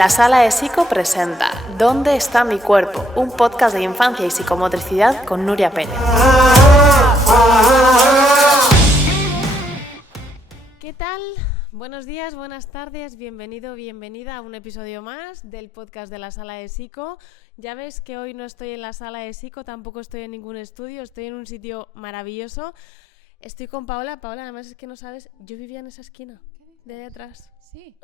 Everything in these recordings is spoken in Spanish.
La Sala de Psico presenta ¿Dónde está mi cuerpo? Un podcast de infancia y psicomotricidad con Nuria Pérez. ¿Qué tal? Buenos días, buenas tardes, bienvenido, bienvenida a un episodio más del podcast de La Sala de Psico. Ya ves que hoy no estoy en la Sala de Psico, tampoco estoy en ningún estudio, estoy en un sitio maravilloso. Estoy con Paola. Paola, además es que no sabes, yo vivía en esa esquina, de ahí atrás. Sí.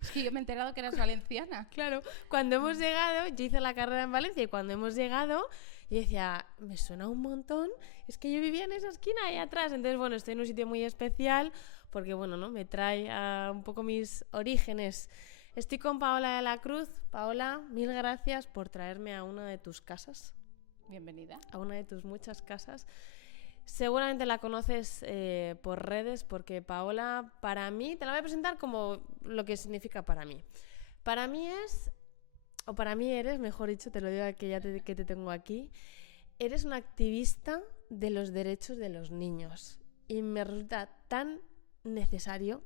Es que yo me he enterado que eras valenciana. Claro, cuando hemos llegado, yo hice la carrera en Valencia y cuando hemos llegado, yo decía, me suena un montón, es que yo vivía en esa esquina ahí atrás. Entonces, bueno, estoy en un sitio muy especial porque, bueno, ¿no? Me trae a un poco mis orígenes. Estoy con Paola de la Cruz. Paola, mil gracias por traerme a una de tus casas. Bienvenida. A una de tus muchas casas. Seguramente la conoces por redes porque Paola, para mí, te la voy a presentar como lo que significa para mí. Para mí es, o para mí eres, mejor dicho, te lo digo que te tengo aquí, eres una activista de los derechos de los niños. Y me resulta tan necesario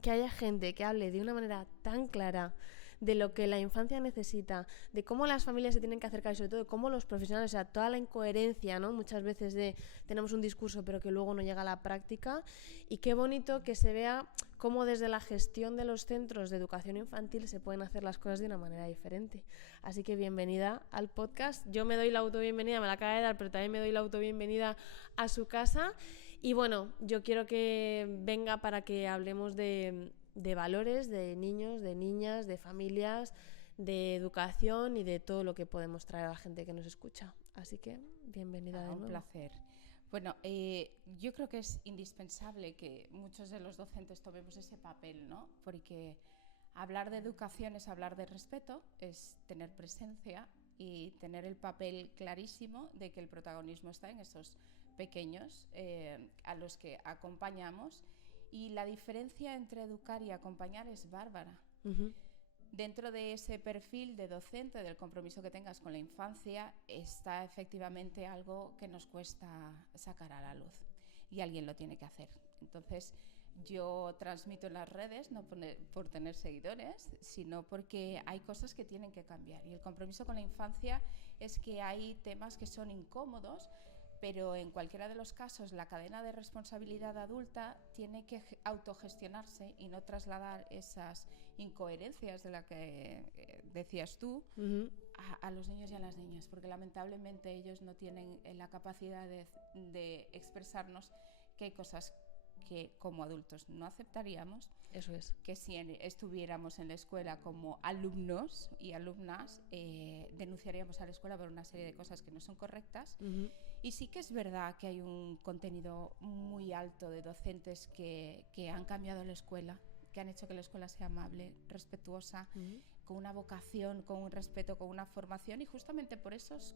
que haya gente que hable de una manera tan clara de lo que la infancia necesita, de cómo las familias se tienen que acercar y sobre todo de cómo los profesionales, o sea, toda la incoherencia, ¿no? Muchas veces de tenemos un discurso pero que luego no llega a la práctica. Y qué bonito que se vea cómo desde la gestión de los centros de educación infantil se pueden hacer las cosas de una manera diferente. Así que bienvenida al podcast. Yo me doy la autobienvenida, me la acaba de dar, pero también me doy la autobienvenida a su casa. Y bueno, yo quiero que venga para que hablemos de valores, de niños, de niñas, de familias, de educación y de todo lo que podemos traer a la gente que nos escucha. Así que, bienvenida de nuevo. Un placer. Bueno, yo creo que es indispensable que muchos de los docentes tomemos ese papel, ¿no? Porque hablar de educación es hablar de respeto, es tener presencia y tener el papel clarísimo de que el protagonismo está en esos pequeños a los que acompañamos. Y la diferencia entre educar y acompañar es bárbara. Uh-huh. Dentro de ese perfil de docente, del compromiso que tengas con la infancia, está efectivamente algo que nos cuesta sacar a la luz y alguien lo tiene que hacer. Entonces, yo transmito en las redes, no por tener seguidores, sino porque hay cosas que tienen que cambiar. Y el compromiso con la infancia es que hay temas que son incómodos, pero en cualquiera de los casos la cadena de responsabilidad adulta tiene que autogestionarse y no trasladar esas incoherencias de las que decías tú uh-huh. a los niños y a las niñas, porque lamentablemente ellos no tienen la capacidad de expresarnos que hay cosas que como adultos no aceptaríamos. Eso es. Que si estuviéramos en la escuela como alumnos y alumnas, denunciaríamos a la escuela por una serie de cosas que no son correctas. Uh-huh. Y sí que es verdad que hay un contenido muy alto de docentes que han cambiado la escuela, que han hecho que la escuela sea amable, respetuosa, uh-huh. con una vocación, con un respeto, con una formación. Y justamente por esos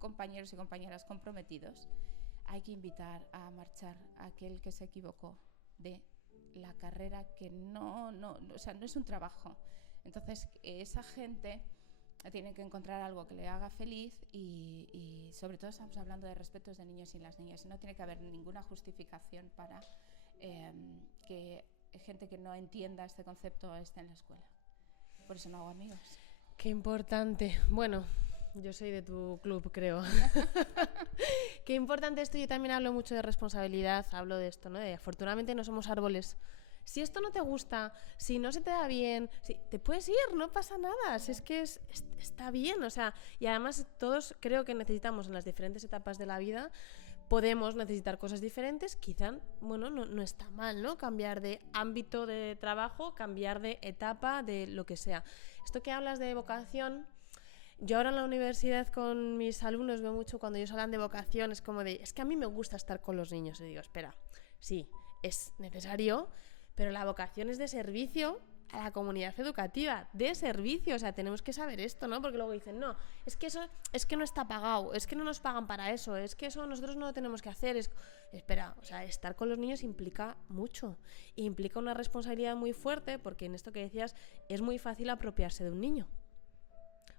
compañeros y compañeras comprometidos hay que invitar a marchar a aquel que se equivocó de la carrera, que no es un trabajo. Entonces esa gente tiene que encontrar algo que le haga feliz y sobre todo estamos hablando de respetos de niños y las niñas. No tiene que haber ninguna justificación para que gente que no entienda este concepto esté en la escuela. Por eso no hago amigos. Qué importante. Bueno, yo soy de tu club, creo. Qué importante esto. Yo también hablo mucho de responsabilidad, hablo de esto, ¿no? De afortunadamente no somos árboles. Si esto no te gusta, si no se te da bien, si te puedes ir, no pasa nada. Si es que está bien, o sea, y además todos creo que necesitamos en las diferentes etapas de la vida, podemos necesitar cosas diferentes, quizá, bueno, no está mal, ¿no? Cambiar de ámbito de trabajo, cambiar de etapa, de lo que sea. Esto que hablas de vocación, yo ahora en la universidad con mis alumnos veo mucho cuando ellos hablan de vocación, es como de, es que a mí me gusta estar con los niños. Y digo, espera, sí, es necesario, pero la vocación es de servicio a la comunidad educativa, de servicio, o sea, tenemos que saber esto, ¿no? Porque luego dicen, no, es que eso, es que no está pagado, es que no nos pagan para eso, es que eso nosotros no lo tenemos que hacer. Espera, o sea, estar con los niños implica mucho, implica una responsabilidad muy fuerte, porque en esto que decías, es muy fácil apropiarse de un niño.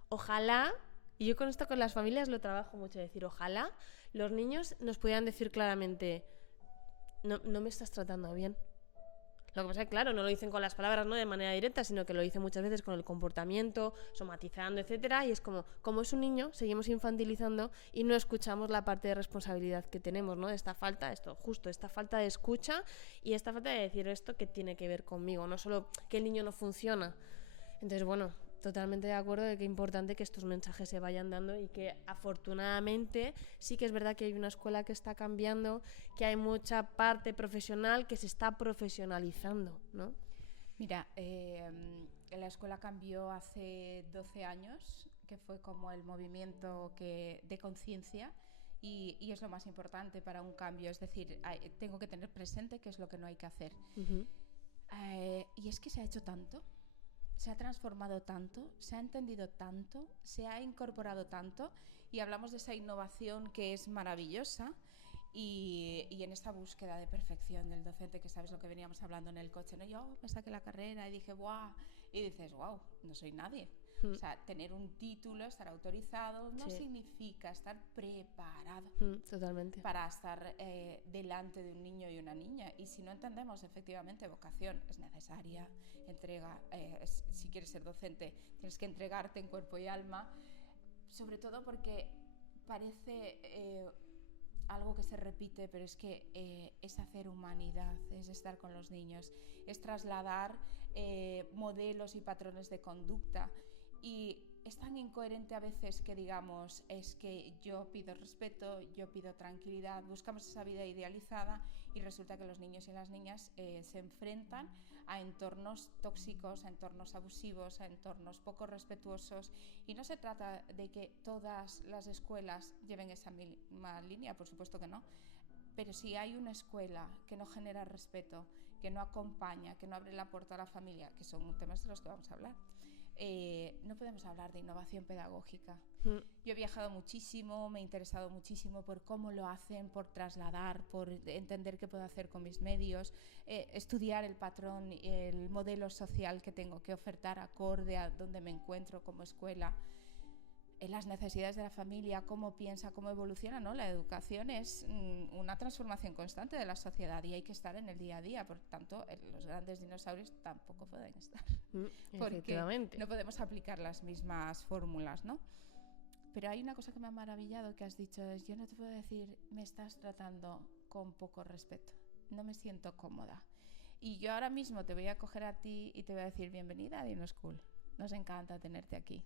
Ojalá, y yo con esto con las familias lo trabajo mucho, decir, ojalá los niños nos pudieran decir claramente, no me estás tratando bien. Lo que pasa es que, claro, no lo dicen con las palabras, ¿no?, de manera directa, sino que lo dicen muchas veces con el comportamiento, somatizando, etcétera, y es como es un niño, seguimos infantilizando y no escuchamos la parte de responsabilidad que tenemos, ¿no?, de esta falta de escucha y esta falta de decir esto que tiene que ver conmigo, no solo que el niño no funciona. Entonces, bueno, totalmente de acuerdo de que es importante que estos mensajes se vayan dando y que afortunadamente sí que es verdad que hay una escuela que está cambiando, que hay mucha parte profesional que se está profesionalizando, ¿no? Mira, la escuela cambió hace 12 años, que fue como el movimiento de conciencia y es lo más importante para un cambio, es decir, tengo que tener presente qué es lo que no hay que hacer. Uh-huh. Y es que se ha hecho tanto. Se ha transformado tanto, se ha entendido tanto, se ha incorporado tanto y hablamos de esa innovación que es maravillosa y en esta búsqueda de perfección del docente, que sabes lo que veníamos hablando en el coche, ¿no? Yo me saqué la carrera y dije, ¡guau! Y dices, ¡guau! No soy nadie. O sea, tener un título, estar autorizado, no significa estar preparado totalmente para estar delante de un niño y una niña. Y si no entendemos, efectivamente, vocación es necesaria, entrega, si quieres ser docente, tienes que entregarte en cuerpo y alma, sobre todo porque parece algo que se repite, pero es que es hacer humanidad, es estar con los niños, es trasladar modelos y patrones de conducta. Y es tan incoherente a veces que digamos, es que yo pido respeto, yo pido tranquilidad, buscamos esa vida idealizada y resulta que los niños y las niñas se enfrentan a entornos tóxicos, a entornos abusivos, a entornos poco respetuosos, y no se trata de que todas las escuelas lleven esa misma línea, por supuesto que no, pero si hay una escuela que no genera respeto, que no acompaña, que no abre la puerta a la familia, que son temas de los que vamos a hablar, no podemos hablar de innovación pedagógica. Yo he viajado muchísimo, me he interesado muchísimo por cómo lo hacen, por trasladar, por entender qué puedo hacer con mis medios, estudiar el patrón, el modelo social que tengo que ofertar acorde a donde me encuentro como escuela, las necesidades de la familia, cómo piensa, cómo evoluciona, ¿no? La educación es una transformación constante de la sociedad y hay que estar en el día a día. Por tanto, los grandes dinosaurios tampoco pueden estar. Porque no podemos aplicar las mismas fórmulas, ¿no? Pero hay una cosa que me ha maravillado que has dicho, es yo no te puedo decir, me estás tratando con poco respeto, no me siento cómoda. Y yo ahora mismo te voy a coger a ti y te voy a decir, bienvenida a Dino School, nos encanta tenerte aquí.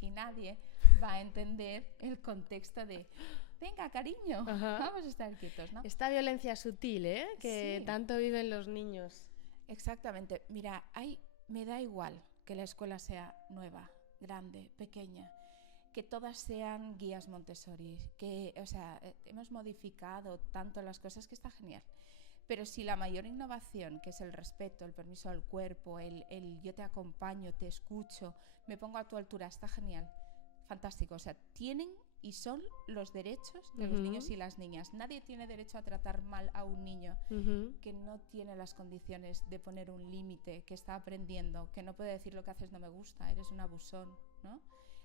Y nadie va a entender el contexto de venga, cariño, vamos a estar quietos, ¿no? Esta violencia sutil, que tanto viven los niños. Exactamente. Mira, me da igual que la escuela sea nueva, grande, pequeña, que todas sean guías Montessori, que, o sea, hemos modificado tanto las cosas que está genial. Pero si la mayor innovación, que es el respeto, el permiso al cuerpo, el yo te acompaño, te escucho, me pongo a tu altura, está genial, fantástico. O sea, tienen y son los derechos de los niños y las niñas. Nadie tiene derecho a tratar mal a un niño que no tiene las condiciones de poner un límite, que está aprendiendo, que no puede decir lo que haces no me gusta, eres un abusón, ¿no?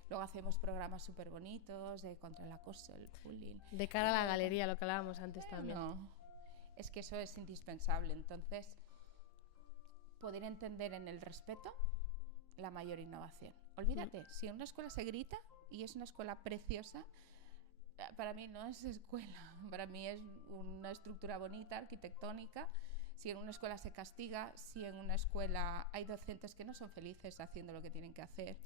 Luego hacemos programas súper bonitos contra el acoso, el bullying. De cara a la galería, lo que hablábamos antes también. Es que eso es indispensable. Entonces, poder entender en el respeto la mayor innovación. Olvídate, si en una escuela se grita y es una escuela preciosa, para mí no es escuela, para mí es una estructura bonita, arquitectónica. Si en una escuela se castiga, si en una escuela hay docentes que no son felices haciendo lo que tienen que hacer,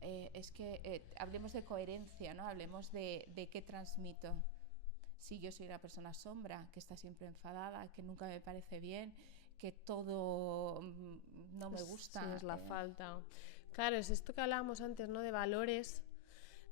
es que hablemos de coherencia, ¿no? Hablemos de qué transmito. Si yo soy una persona sombra, que está siempre enfadada, que nunca me parece bien, que todo no me gusta. Sí, es la falta. Claro, es esto que hablábamos antes, ¿no? De valores.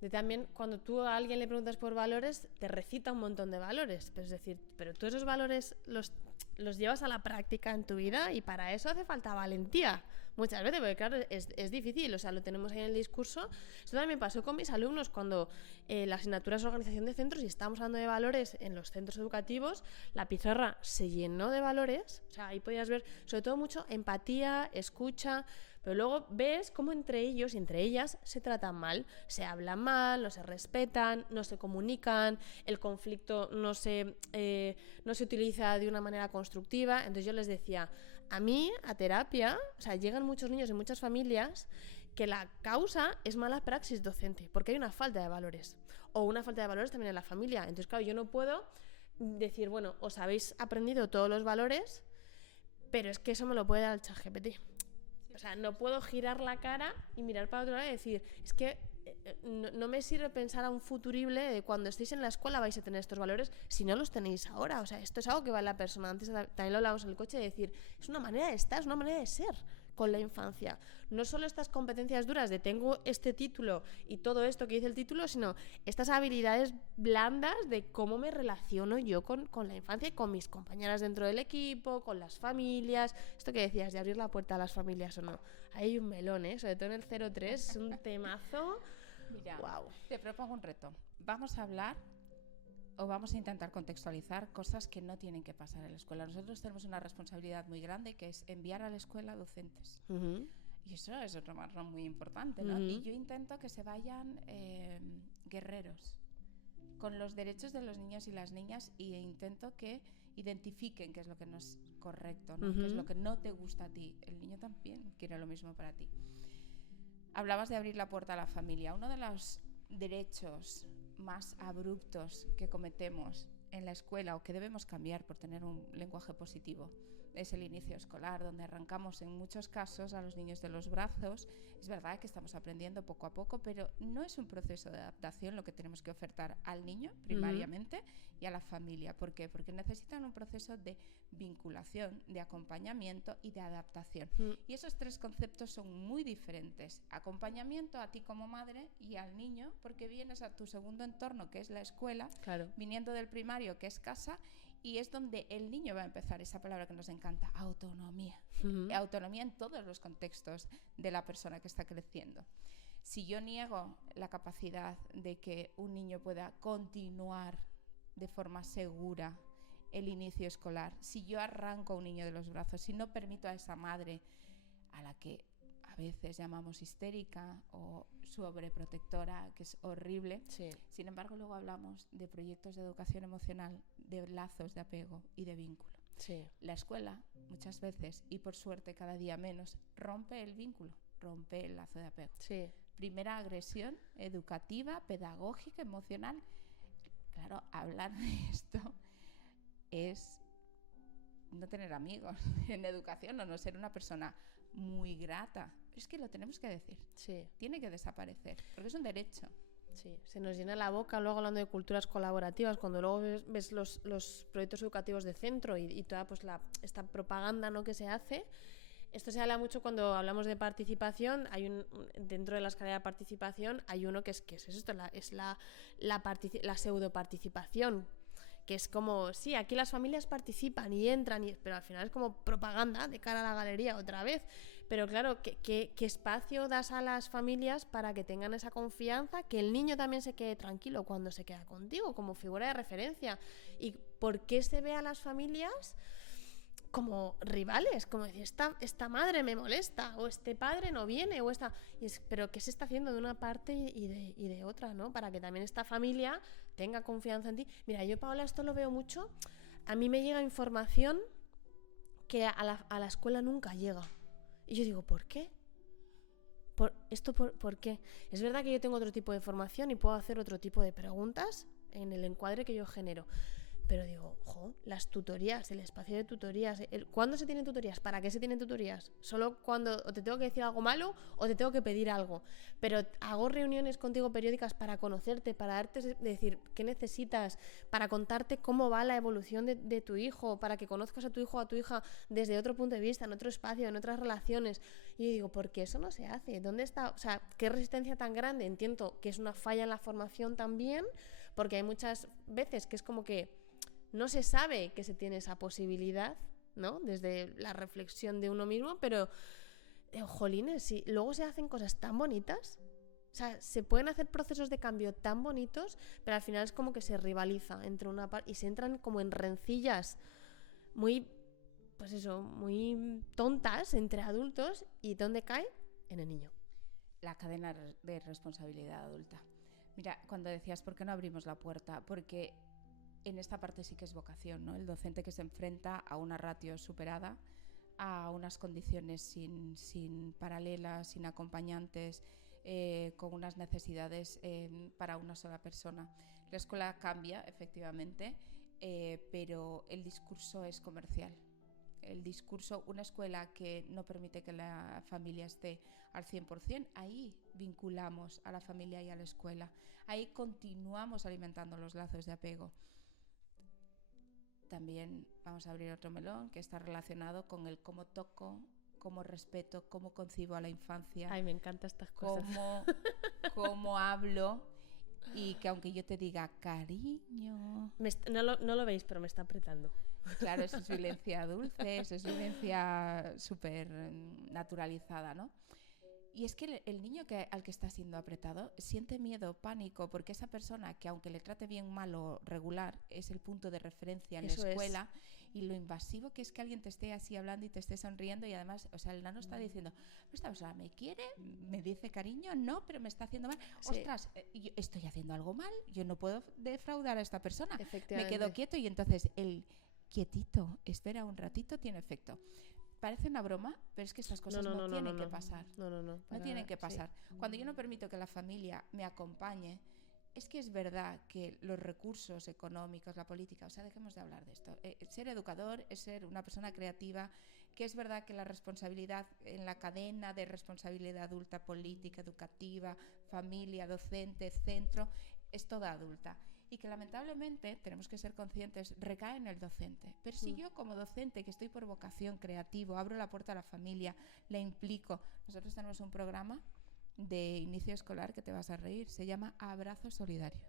De también, cuando tú a alguien le preguntas por valores, te recita un montón de valores. Pero es decir, pero tú esos valores los llevas a la práctica en tu vida y para eso hace falta valentía. Muchas veces, porque claro, es difícil, o sea, lo tenemos ahí en el discurso. Esto también pasó con mis alumnos cuando la asignatura es organización de centros y estábamos hablando de valores en los centros educativos, la pizarra se llenó de valores, o sea, ahí podías ver sobre todo mucho empatía, escucha, pero luego ves cómo entre ellos y entre ellas se tratan mal, se hablan mal, no se respetan, no se comunican, el conflicto no se utiliza de una manera constructiva. Entonces yo les decía, a mí, a terapia, o sea, llegan muchos niños en muchas familias que la causa es mala praxis docente, porque hay una falta de valores, o una falta de valores también en la familia. Entonces, claro, yo no puedo decir, bueno, os habéis aprendido todos los valores, pero es que eso me lo puede dar el ChatGPT. O sea, no puedo girar la cara y mirar para otro lado y decir, es que no me sirve pensar a un futurible de cuando estéis en la escuela vais a tener estos valores si no los tenéis ahora. O sea, esto es algo que va en la persona. Antes también lo hablábamos en el coche de decir, es una manera de estar, es una manera de ser con la infancia. No solo estas competencias duras de tengo este título y todo esto que dice el título, sino estas habilidades blandas de cómo me relaciono yo con la infancia y con mis compañeras dentro del equipo, con las familias. Esto que decías de abrir la puerta a las familias o no. Hay un melón, sobre todo en el 03, es un temazo. Mira, wow. Te propongo un reto. Vamos a hablar o vamos a intentar contextualizar cosas que no tienen que pasar en la escuela. Nosotros tenemos una responsabilidad muy grande que es enviar a la escuela docentes. Uh-huh. Y eso es otro marrón muy importante, ¿no? Uh-huh. Y yo intento que se vayan guerreros con los derechos de los niños y las niñas e intento que identifiquen qué es lo que no es correcto, ¿no? Qué es lo que no te gusta a ti. El niño también quiere lo mismo para ti. Hablabas de abrir la puerta a la familia. Uno de los derechos más abruptos que cometemos en la escuela o que debemos cambiar por tener un lenguaje positivo es el inicio escolar, donde arrancamos en muchos casos a los niños de los brazos. Es verdad que estamos aprendiendo poco a poco, pero no es un proceso de adaptación lo que tenemos que ofertar al niño primariamente y a la familia. ¿Por qué? Porque necesitan un proceso de vinculación, de acompañamiento y de adaptación. Y esos tres conceptos son muy diferentes. Acompañamiento a ti como madre y al niño, porque vienes a tu segundo entorno, que es la escuela, claro, viniendo del primario, que es casa, y es donde el niño va a empezar esa palabra que nos encanta, autonomía. Autonomía en todos los contextos de la persona que está creciendo. Si yo niego la capacidad de que un niño pueda continuar de forma segura el inicio escolar, si yo arranco a un niño de los brazos, si no permito a esa madre a la que a veces llamamos histérica o sobreprotectora, que es horrible. Sí. Sin embargo, luego hablamos de proyectos de educación emocional, de lazos de apego y de vínculo. Sí. La escuela, muchas veces, y por suerte cada día menos, rompe el vínculo, rompe el lazo de apego. Sí. Primera agresión educativa, pedagógica, emocional. Claro, hablar de esto es no tener amigos en educación o no ser una persona muy grata. Es que lo tenemos que decir. Sí. Tiene que desaparecer, porque es un derecho. Sí, se nos llena la boca luego hablando de culturas colaborativas, cuando luego ves los proyectos educativos de centro y toda pues esta propaganda, ¿no?, que se hace. Esto se habla mucho cuando hablamos de participación. Dentro de la escalera de participación hay uno que es esto, la pseudoparticipación, que es como, sí, aquí las familias participan y entran, pero al final es como propaganda de cara a la galería otra vez. Pero claro, ¿qué espacio das a las familias para que tengan esa confianza, que el niño también se quede tranquilo cuando se queda contigo, como figura de referencia? ¿Y por qué se ve a las familias como rivales? Como decir, esta madre me molesta, o este padre no viene, pero ¿qué se está haciendo de una parte y de otra, ¿no? Para que también esta familia tenga confianza en ti. Mira, yo, Paola, esto lo veo mucho. A mí me llega información que a la escuela nunca llega. Y yo digo, ¿por qué? ¿Por qué? Es verdad que yo tengo otro tipo de formación y puedo hacer otro tipo de preguntas en el encuadre que yo genero. Pero digo, las tutorías, el espacio de tutorías. ¿Cuándo se tienen tutorías? ¿Para qué se tienen tutorías? ¿Solo cuando o te tengo que decir algo malo o te tengo que pedir algo? Pero hago reuniones contigo periódicas para conocerte, para darte, decir qué necesitas, para contarte cómo va la evolución de tu hijo, para que conozcas a tu hijo o a tu hija desde otro punto de vista, en otro espacio, en otras relaciones. Y yo digo, ¿por qué eso no se hace? ¿Dónde está? O sea, ¿qué resistencia tan grande? Entiendo que es una falla en la formación también, porque hay muchas veces que es como que no se sabe que se tiene esa posibilidad, ¿no?, desde la reflexión de uno mismo, pero, jolines, sí, luego se hacen cosas tan bonitas, o sea, se pueden hacer procesos de cambio tan bonitos, pero al final es como que se rivaliza entre una parte y se entran como en rencillas muy, pues eso, muy tontas entre adultos. ¿Y dónde cae? En el niño. La cadena de responsabilidad adulta. Mira, cuando decías, ¿por qué no abrimos la puerta? Porque en esta parte sí que es vocación, ¿no? El docente que se enfrenta a una ratio superada, a unas condiciones sin paralelas, sin acompañantes, con unas necesidades para una sola persona. La escuela cambia, efectivamente, pero el discurso es comercial. El discurso, una escuela que no permite que la familia esté al 100%, ahí vinculamos a la familia y a la escuela. Ahí continuamos alimentando los lazos de apego. También vamos a abrir otro melón que está relacionado con el cómo toco, cómo respeto, cómo concibo a la infancia. Ay, me encantan estas cosas. Cómo hablo, y que aunque yo te diga cariño... No lo veis, pero me está apretando. Claro, eso es violencia dulce, eso es violencia súper naturalizada, ¿no? Y es que el niño al que está siendo apretado siente miedo, pánico, porque esa persona que aunque le trate bien, mal o regular, es el punto de referencia en la escuela, y lo invasivo que es que alguien te esté así hablando y te esté sonriendo, y además, o sea, el nano está diciendo, esta persona me quiere, me dice cariño, no, pero me está haciendo mal. Sí. Ostras, yo estoy haciendo algo mal, yo no puedo defraudar a esta persona. Me quedo quieto, y entonces el quietito, espera un ratito, tiene efecto. Parece una broma, pero es que estas cosas no tienen que pasar. No tienen que pasar. Sí. Cuando yo no permito que la familia me acompañe, es que es verdad que los recursos económicos, la política, o sea, dejemos de hablar de esto. Ser educador es ser una persona creativa, que es verdad que la responsabilidad en la cadena de responsabilidad adulta, política, educativa, familia, docente, centro, es toda adulta. Y que lamentablemente, tenemos que ser conscientes, recae en el docente. Pero si yo como docente, que estoy por vocación creativo, abro la puerta a la familia, la implico. Nosotros tenemos un programa de inicio escolar que te vas a reír, se llama Abrazo Solidario.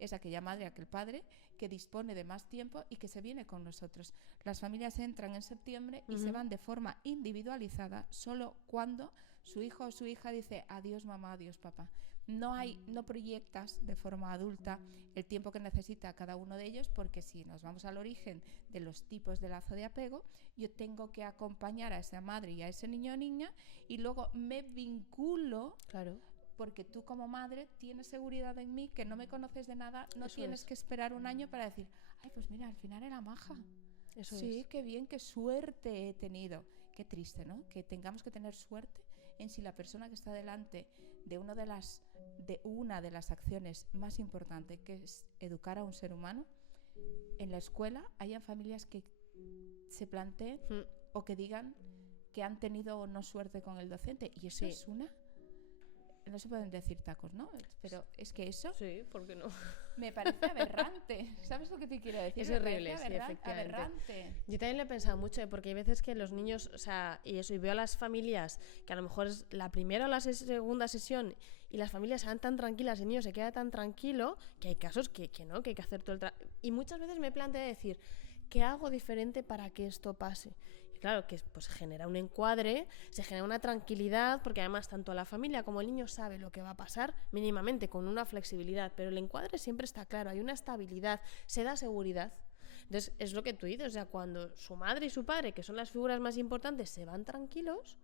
Es aquella madre, aquel padre que dispone de más tiempo y que se viene con nosotros. Las familias entran en septiembre y se van de forma individualizada solo cuando su hijo o su hija dice adiós mamá, adiós papá. No proyectas de forma adulta el tiempo que necesita cada uno de ellos, porque si nos vamos al origen de los tipos de lazo de apego, yo tengo que acompañar a esa madre y a ese niño o niña, y luego me vinculo. Claro. Porque tú como madre tienes seguridad en mí, que no me conoces de nada, no Eso tienes que esperar un año para decir, ay, pues mira, al final era maja. Eso sí, qué bien, qué suerte he tenido. Qué triste, ¿no? Que tengamos que tener suerte en si la persona que está delante de una de las acciones más importantes, que es educar a un ser humano, en la escuela hayan familias que se planteen o que digan que han tenido o no suerte con el docente. Y eso es una... No se pueden decir tacos, ¿no? Pero es que eso... Sí, ¿por qué no? Me parece aberrante. ¿Sabes lo que te quiero decir? Es horrible, sí, efectivamente. Aberrante. Yo también lo he pensado mucho, porque hay veces que los niños, o sea, y veo a las familias que a lo mejor es la primera o la segunda sesión y las familias se van tan tranquilas y el niño se queda tan tranquilo, que hay casos que no, que hay que hacer todo el trabajo. Y muchas veces me planteo decir, ¿qué hago diferente para que esto pase? Claro, que pues genera un encuadre, se genera una tranquilidad, porque además tanto la familia como el niño sabe lo que va a pasar mínimamente, con una flexibilidad, pero el encuadre siempre está claro, hay una estabilidad, se da seguridad. Entonces es lo que tú dices, o sea, cuando su madre y su padre, que son las figuras más importantes, se van tranquilos,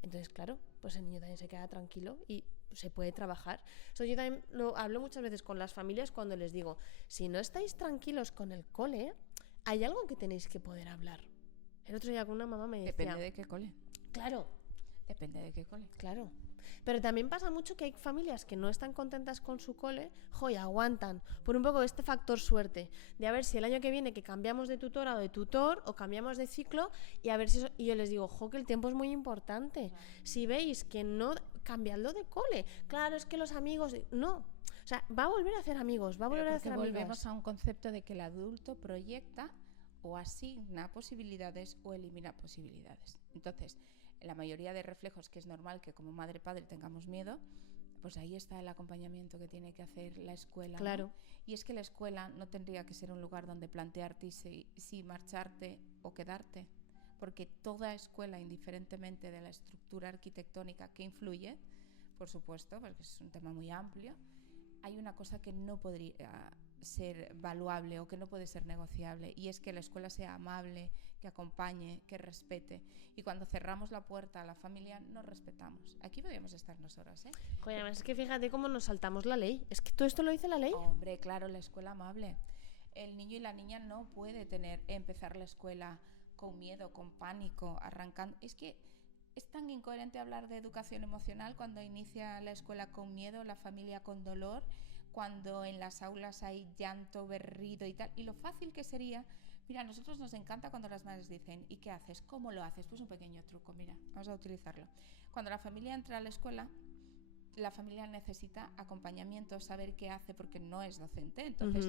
entonces claro, pues el niño también se queda tranquilo y se puede trabajar. Yo también lo hablo muchas veces con las familias cuando les digo, si no estáis tranquilos con el cole, hay algo que tenéis que poder hablar. El otro día con una mamá me decía... Depende de qué cole. Claro. Depende de qué cole. Claro. Pero también pasa mucho que hay familias que no están contentas con su cole, y aguantan por un poco este factor suerte, de a ver si el año que viene que cambiamos de tutora o de tutor, o cambiamos de ciclo, y a ver si eso... Y yo les digo, que el tiempo es muy importante. Si veis que no, cambiadlo de cole. Claro, es que los amigos... No. O sea, va a volver a hacer amigos, va a volver a hacer amigas. Volvemos a un concepto de que el adulto proyecta o asigna posibilidades o elimina posibilidades. Entonces, la mayoría de reflejos, que es normal que como madre padre tengamos miedo, pues ahí está el acompañamiento que tiene que hacer la escuela. Claro. ¿No? Y es que la escuela no tendría que ser un lugar donde plantearte si marcharte o quedarte, porque toda escuela, indiferentemente de la estructura arquitectónica que influye, por supuesto, porque es un tema muy amplio, hay una cosa que no podría ser valuable o que no puede ser negociable, y es que la escuela sea amable, que acompañe, que respete. Y cuando cerramos la puerta a la familia, no respetamos. Aquí podríamos estarnos horas, ¿eh? Además es que fíjate cómo nos saltamos la ley. Es que todo esto lo dice la ley. Hombre, claro, la escuela amable. El niño y la niña no puede empezar la escuela con miedo, con pánico, arrancando. Es que es tan incoherente hablar de educación emocional cuando inicia la escuela con miedo, la familia con dolor, cuando en las aulas hay llanto, berrido y tal. Y lo fácil que sería... Mira, a nosotros nos encanta cuando las madres dicen, ¿y qué haces? ¿Cómo lo haces? Pues un pequeño truco, mira, vamos a utilizarlo. Cuando la familia entra a la escuela, la familia necesita acompañamiento, saber qué hace porque no es docente. Entonces,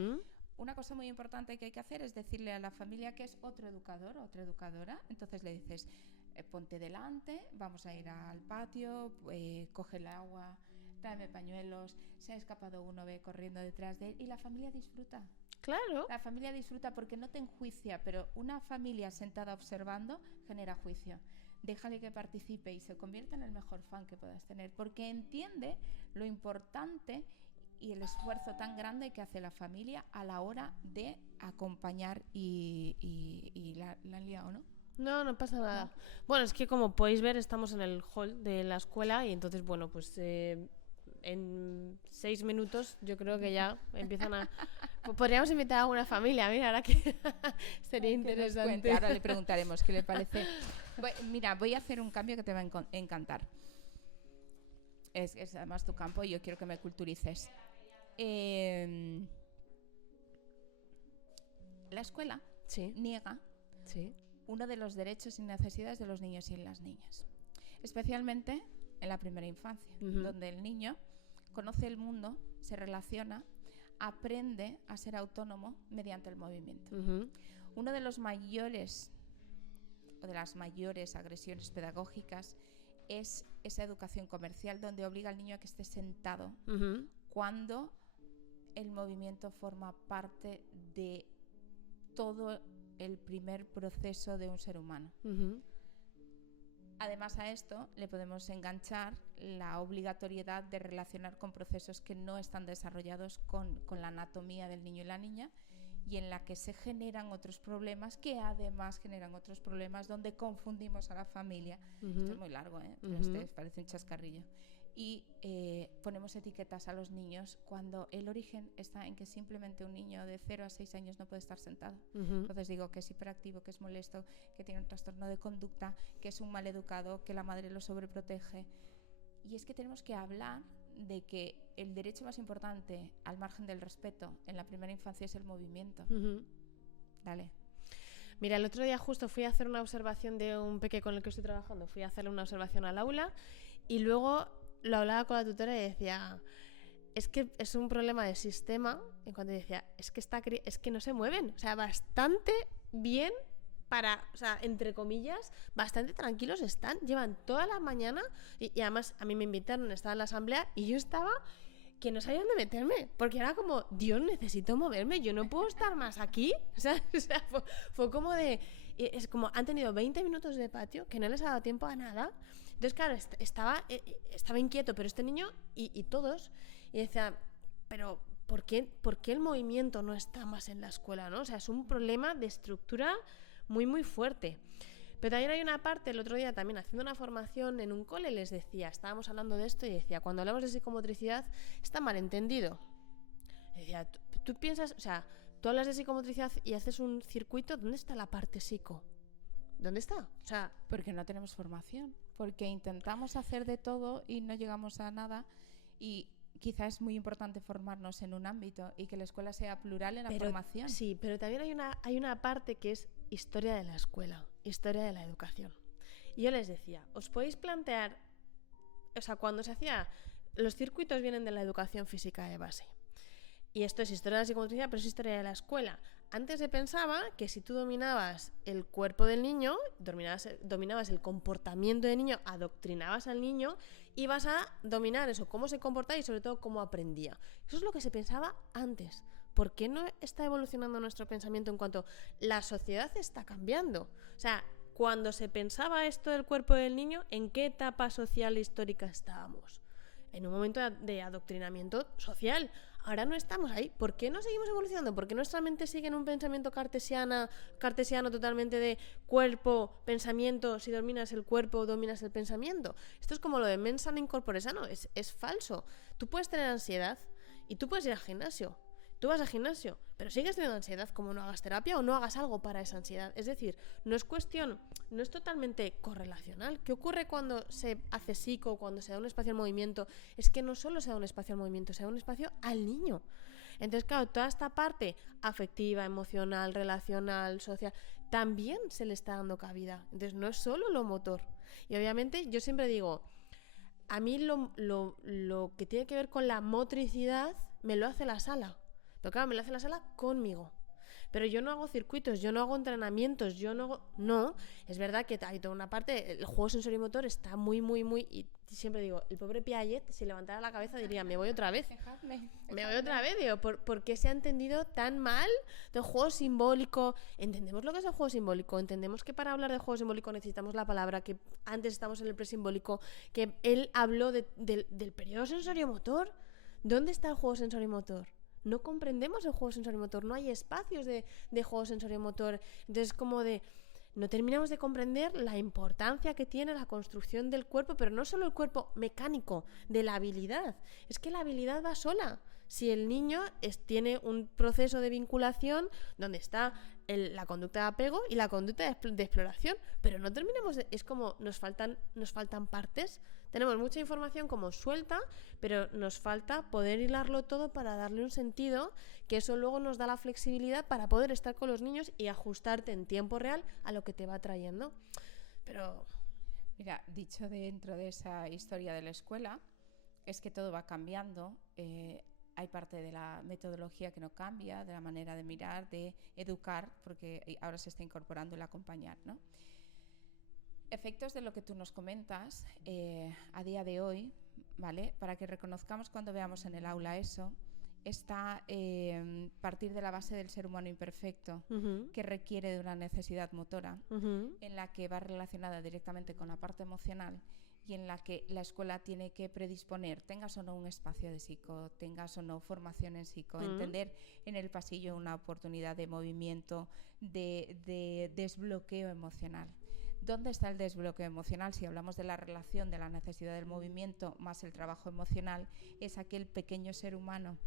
una cosa muy importante que hay que hacer es decirle a la familia que es otro educador o otra educadora. Entonces le dices, ponte delante, vamos a ir al patio, coge el agua, tráeme pañuelos, se ha escapado uno, ve corriendo detrás de él y la familia disfruta. Claro. La familia disfruta porque no te enjuicia, pero una familia sentada observando genera juicio. Déjale que participe y se convierta en el mejor fan que puedas tener, porque entiende lo importante y el esfuerzo tan grande que hace la familia a la hora de acompañar y la han liado, ¿no? No, no pasa nada. No. Bueno, es que como podéis ver estamos en el hall de la escuela y entonces, bueno, pues en 6 minutos yo creo que ya empiezan a... Podríamos invitar a una familia, mira, ahora que sería interesante. Ahora le preguntaremos qué le parece. Mira, voy a hacer un cambio que te va a encantar. Es además tu campo y yo quiero que me culturices. La escuela niega uno de los derechos y necesidades de los niños y las niñas, especialmente en la primera infancia, donde el niño conoce el mundo, se relaciona, aprende a ser autónomo mediante el movimiento. Uno de los mayores o de las mayores agresiones pedagógicas es esa educación comercial donde obliga al niño a que esté sentado cuando el movimiento forma parte de todo el primer proceso de un ser humano. Además a esto le podemos enganchar la obligatoriedad de relacionar con procesos que no están desarrollados con la anatomía del niño y la niña y en la que se generan otros problemas que además generan otros problemas donde confundimos a la familia. Esto es muy largo, pero este parece un chascarrillo. Y ponemos etiquetas a los niños cuando el origen está en que simplemente un niño de 0 a 6 años no puede estar sentado. Entonces digo que es hiperactivo, que es molesto, que tiene un trastorno de conducta, que es un maleducado, que la madre lo sobreprotege. Y es que tenemos que hablar de que el derecho más importante, al margen del respeto, en la primera infancia es el movimiento. Dale. Mira, el otro día justo fui a hacer una observación de un peque con el que estoy trabajando. Fui a hacerle una observación al aula y luego lo hablaba con la tutora y decía, es que es un problema de sistema. En cuanto decía, es que no se mueven, o sea, bastante bien para, o sea, entre comillas, bastante tranquilos están, llevan toda la mañana y además a mí me invitaron, estaba en la asamblea y yo estaba que no sabía dónde meterme, porque era como, Dios, necesito moverme, yo no puedo estar más aquí, o sea fue como de, es como, han tenido 20 minutos de patio que no les ha dado tiempo a nada. Entonces, claro, estaba inquieto, pero este niño y todos, y decía, pero ¿por qué el movimiento no está más en la escuela, ¿no? O sea, es un problema de estructura muy, muy fuerte. Pero también hay una parte, el otro día también haciendo una formación en un cole, les decía, estábamos hablando de esto y decía, cuando hablamos de psicomotricidad, está mal entendido. Decía, tú piensas, o sea, tú hablas de psicomotricidad y haces un circuito, ¿dónde está la parte psico? ¿Dónde está? O sea, porque no tenemos formación, porque intentamos hacer de todo y no llegamos a nada y quizás es muy importante formarnos en un ámbito y que la escuela sea plural en la formación. Sí, pero también hay una parte que es historia de la escuela, historia de la educación. Y yo les decía, os podéis plantear, o sea, cuando se hacía, los circuitos vienen de la educación física de base. Y esto es historia de la psicomotricidad, pero es historia de la escuela. Antes se pensaba que si tú dominabas el cuerpo del niño, dominabas el comportamiento del niño, adoctrinabas al niño, ibas a dominar eso, cómo se comportaba y sobre todo cómo aprendía. Eso es lo que se pensaba antes. ¿Por qué no está evolucionando nuestro pensamiento en cuanto la sociedad está cambiando? O sea, cuando se pensaba esto del cuerpo del niño, ¿en qué etapa social e histórica estábamos? En un momento de adoctrinamiento social. Ahora no estamos ahí. ¿Por qué no seguimos evolucionando? ¿Por qué nuestra mente sigue en un pensamiento cartesiano totalmente de cuerpo, pensamiento? Si dominas el cuerpo, dominas el pensamiento. Esto es como lo de mens sana in corpore sano. Es falso. Tú puedes tener ansiedad y tú puedes ir al gimnasio. Tú vas al gimnasio, pero sigues teniendo ansiedad, como no hagas terapia o no hagas algo para esa ansiedad. Es decir, no es totalmente correlacional. ¿Qué ocurre cuando se hace psico, cuando se da un espacio al movimiento? Es que no solo se da un espacio al movimiento, se da un espacio al niño. Entonces, claro, toda esta parte afectiva, emocional, relacional, social, también se le está dando cabida. Entonces, no es solo lo motor. Y obviamente, yo siempre digo, a mí lo que tiene que ver con la motricidad me lo hace la sala. Pero claro, me lo hace la sala conmigo. Pero yo no hago circuitos, yo no hago entrenamientos, yo no hago... No, es verdad que hay toda una parte, el juego sensorimotor está muy... Y siempre digo, el pobre Piaget, si levantara la cabeza diría, me voy otra vez. Me voy otra vez, digo, ¿por qué se ha entendido tan mal del juego simbólico? Entendemos lo que es el juego simbólico, entendemos que para hablar de juego simbólico necesitamos la palabra, que antes estamos en el presimbólico, que él habló del periodo sensorimotor. ¿Dónde está el juego sensorimotor? No comprendemos el juego sensorimotor, no hay espacios de juego sensorimotor. Entonces, como no terminamos de comprender la importancia que tiene la construcción del cuerpo, pero no solo el cuerpo mecánico, de la habilidad. Es que la habilidad va sola. Si el niño tiene un proceso de vinculación donde está la conducta de apego y la conducta de exploración, pero no terminamos es como nos faltan partes. Tenemos mucha información como suelta, pero nos falta poder hilarlo todo para darle un sentido, que eso luego nos da la flexibilidad para poder estar con los niños y ajustarte en tiempo real a lo que te va trayendo. Pero... Mira, dicho dentro de esa historia de la escuela, es que todo va cambiando. Hay parte de la metodología que no cambia, de la manera de mirar, de educar, porque ahora se está incorporando el acompañar, ¿no? Efectos de lo que tú nos comentas a día de hoy, ¿vale? Para que reconozcamos cuando veamos en el aula eso, está partir de la base del ser humano imperfecto, que requiere de una necesidad motora, en la que va relacionada directamente con la parte emocional y en la que la escuela tiene que predisponer, tengas o no un espacio de psico, tengas o no formación en psico, entender en el pasillo una oportunidad de movimiento, de desbloqueo emocional. ¿Dónde está el desbloqueo emocional? Si hablamos de la relación de la necesidad del movimiento más el trabajo emocional, es aquel pequeño ser humano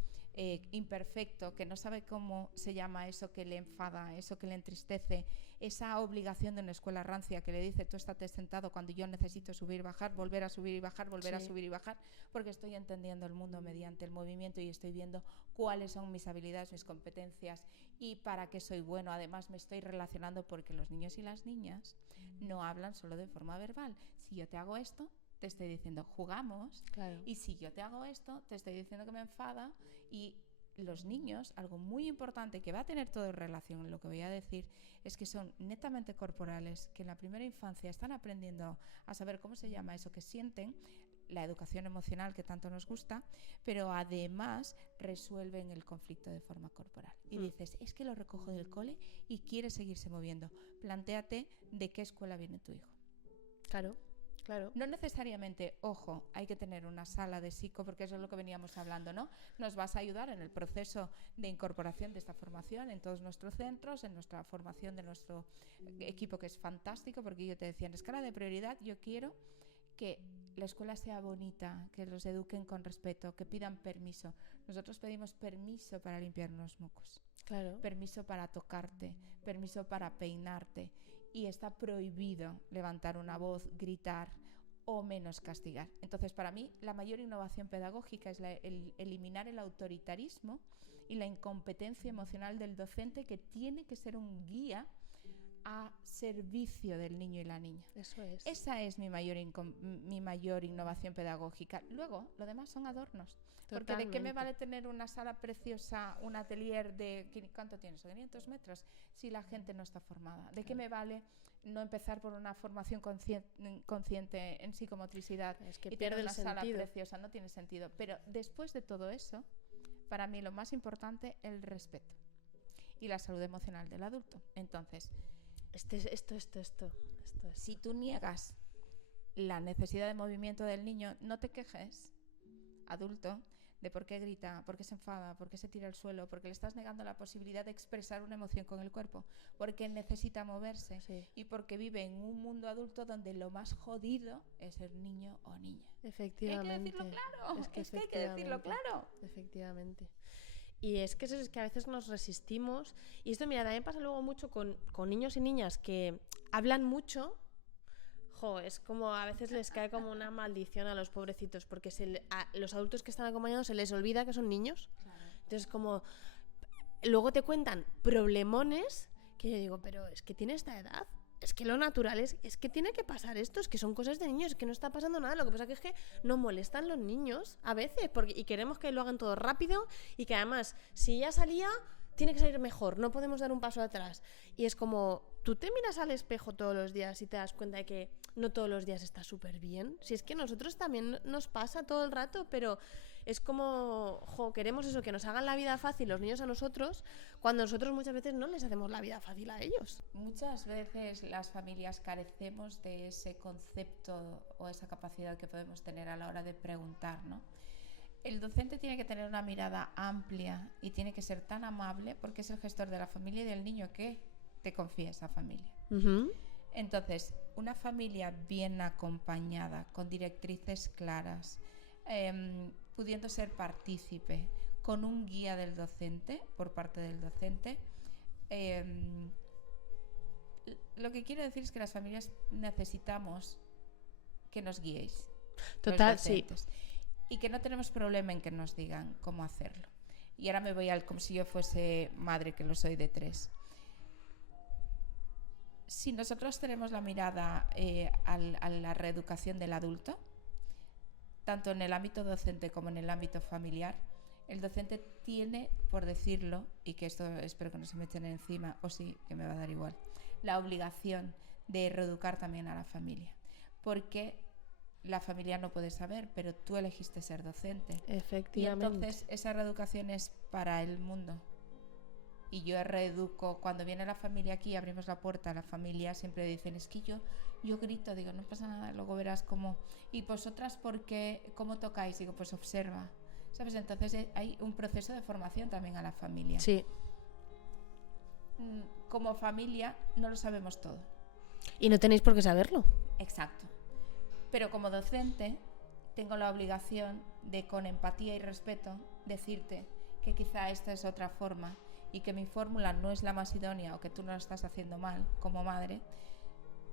imperfecto que no sabe cómo se llama eso que le enfada, eso que le entristece, esa obligación de una escuela rancia que le dice tú estate sentado cuando yo necesito subir y bajar, volver a subir y bajar, volver a subir y bajar, porque estoy entendiendo el mundo mediante el movimiento y estoy viendo cuáles son mis habilidades, mis competencias y para qué soy bueno. Además me estoy relacionando porque los niños y las niñas no hablan solo de forma verbal. Si yo te hago esto, te estoy diciendo jugamos, claro. Y si yo te hago esto, te estoy diciendo que me enfada. Y los niños, algo muy importante que va a tener todo en relación en lo que voy a decir, es que son netamente corporales, que en la primera infancia están aprendiendo a saber cómo se llama eso que sienten, la educación emocional que tanto nos gusta, pero además resuelven el conflicto de forma corporal. Y dices, es que lo recojo del cole y quiere seguirse moviendo. Plantéate de qué escuela viene tu hijo. Claro. No necesariamente, ojo, hay que tener una sala de psico, porque eso es lo que veníamos hablando, ¿no? Nos vas a ayudar en el proceso de incorporación de esta formación en todos nuestros centros, en nuestra formación de nuestro equipo, que es fantástico, porque yo te decía, en escala de prioridad, yo quiero que la escuela sea bonita, que los eduquen con respeto, que pidan permiso. Nosotros pedimos permiso para limpiarnos los mocos, claro. Permiso para tocarte, permiso para peinarte. Y está prohibido levantar una voz, gritar o menos castigar. Entonces, para mí, la mayor innovación pedagógica es eliminar el autoritarismo y la incompetencia emocional del docente, que tiene que ser un guía a servicio del niño y la niña. Eso es. Esa es mi mayor innovación pedagógica. Luego, lo demás son adornos. Porque ¿de qué me vale tener una sala preciosa, un atelier de... ¿Cuánto tienes? ¿500 metros? Si la gente no está formada. ¿De qué me vale no empezar por una formación consciente en psicomotricidad? Es que y pierde tener una el sala sentido. preciosa? No tiene sentido. Pero después de todo eso, para mí lo más importante, el respeto y la salud emocional del adulto. Entonces, Esto. si tú niegas la necesidad de movimiento del niño, no te quejes, adulto, de por qué grita, por qué se enfada, por qué se tira al suelo, porque le estás negando la posibilidad de expresar una emoción con el cuerpo, porque necesita moverse, sí. Y porque vive en un mundo adulto donde lo más jodido es ser niño o niña. Efectivamente. Hay que decirlo claro. Es que hay que decirlo claro. Efectivamente. Y es que eso es que a veces nos resistimos. Y esto, mira, también pasa luego mucho con niños y niñas que hablan mucho. Es como a veces les cae como una maldición a los pobrecitos, porque a los adultos que están acompañados se les olvida que son niños. Claro. Entonces como luego te cuentan problemones que yo digo, pero es que tiene esta edad, es que lo natural es que tiene que pasar esto, es que son cosas de niños, es que no está pasando nada. Lo que pasa que es que nos molestan los niños a veces y queremos que lo hagan todo rápido, y que además si ya salía tiene que salir mejor, no podemos dar un paso atrás. Y es como, tú te miras al espejo todos los días y te das cuenta de que no todos los días está súper bien. Si es que a nosotros también nos pasa todo el rato, pero es como, queremos eso, que nos hagan la vida fácil los niños a nosotros, cuando nosotros muchas veces no les hacemos la vida fácil a ellos. Muchas veces las familias carecemos de ese concepto o esa capacidad que podemos tener a la hora de preguntar, ¿no? El docente tiene que tener una mirada amplia y tiene que ser tan amable, porque es el gestor de la familia y del niño que te confía esa familia. Uh-huh. Entonces, una familia bien acompañada, con directrices claras, pudiendo ser partícipe, con un guía del docente, por parte del docente, lo que quiero decir es que las familias necesitamos que nos guiéis. Total, sí. Y que no tenemos problema en que nos digan cómo hacerlo. Y ahora me voy como si yo fuese madre, que lo soy de 3. Si nosotros tenemos la mirada a la reeducación del adulto, tanto en el ámbito docente como en el ámbito familiar, el docente tiene, por decirlo, y que esto espero que no se me echen encima, o sí, que me va a dar igual, la obligación de reeducar también a la familia. Porque la familia no puede saber, pero tú elegiste ser docente. Efectivamente. Y entonces esa reeducación es para el mundo. Y yo reeduco, cuando viene la familia aquí, abrimos la puerta a la familia, siempre dicen, es que yo grito, digo, no pasa nada, luego verás cómo. Y vosotras, ¿cómo tocáis? Digo, pues observa. ¿Sabes? Entonces hay un proceso de formación también a la familia. Sí. Como familia no lo sabemos todo. Y no tenéis por qué saberlo. Exacto. Pero como docente tengo la obligación de, con empatía y respeto, decirte que quizá esta es otra forma y que mi fórmula no es la más idónea o que tú no lo estás haciendo mal como madre,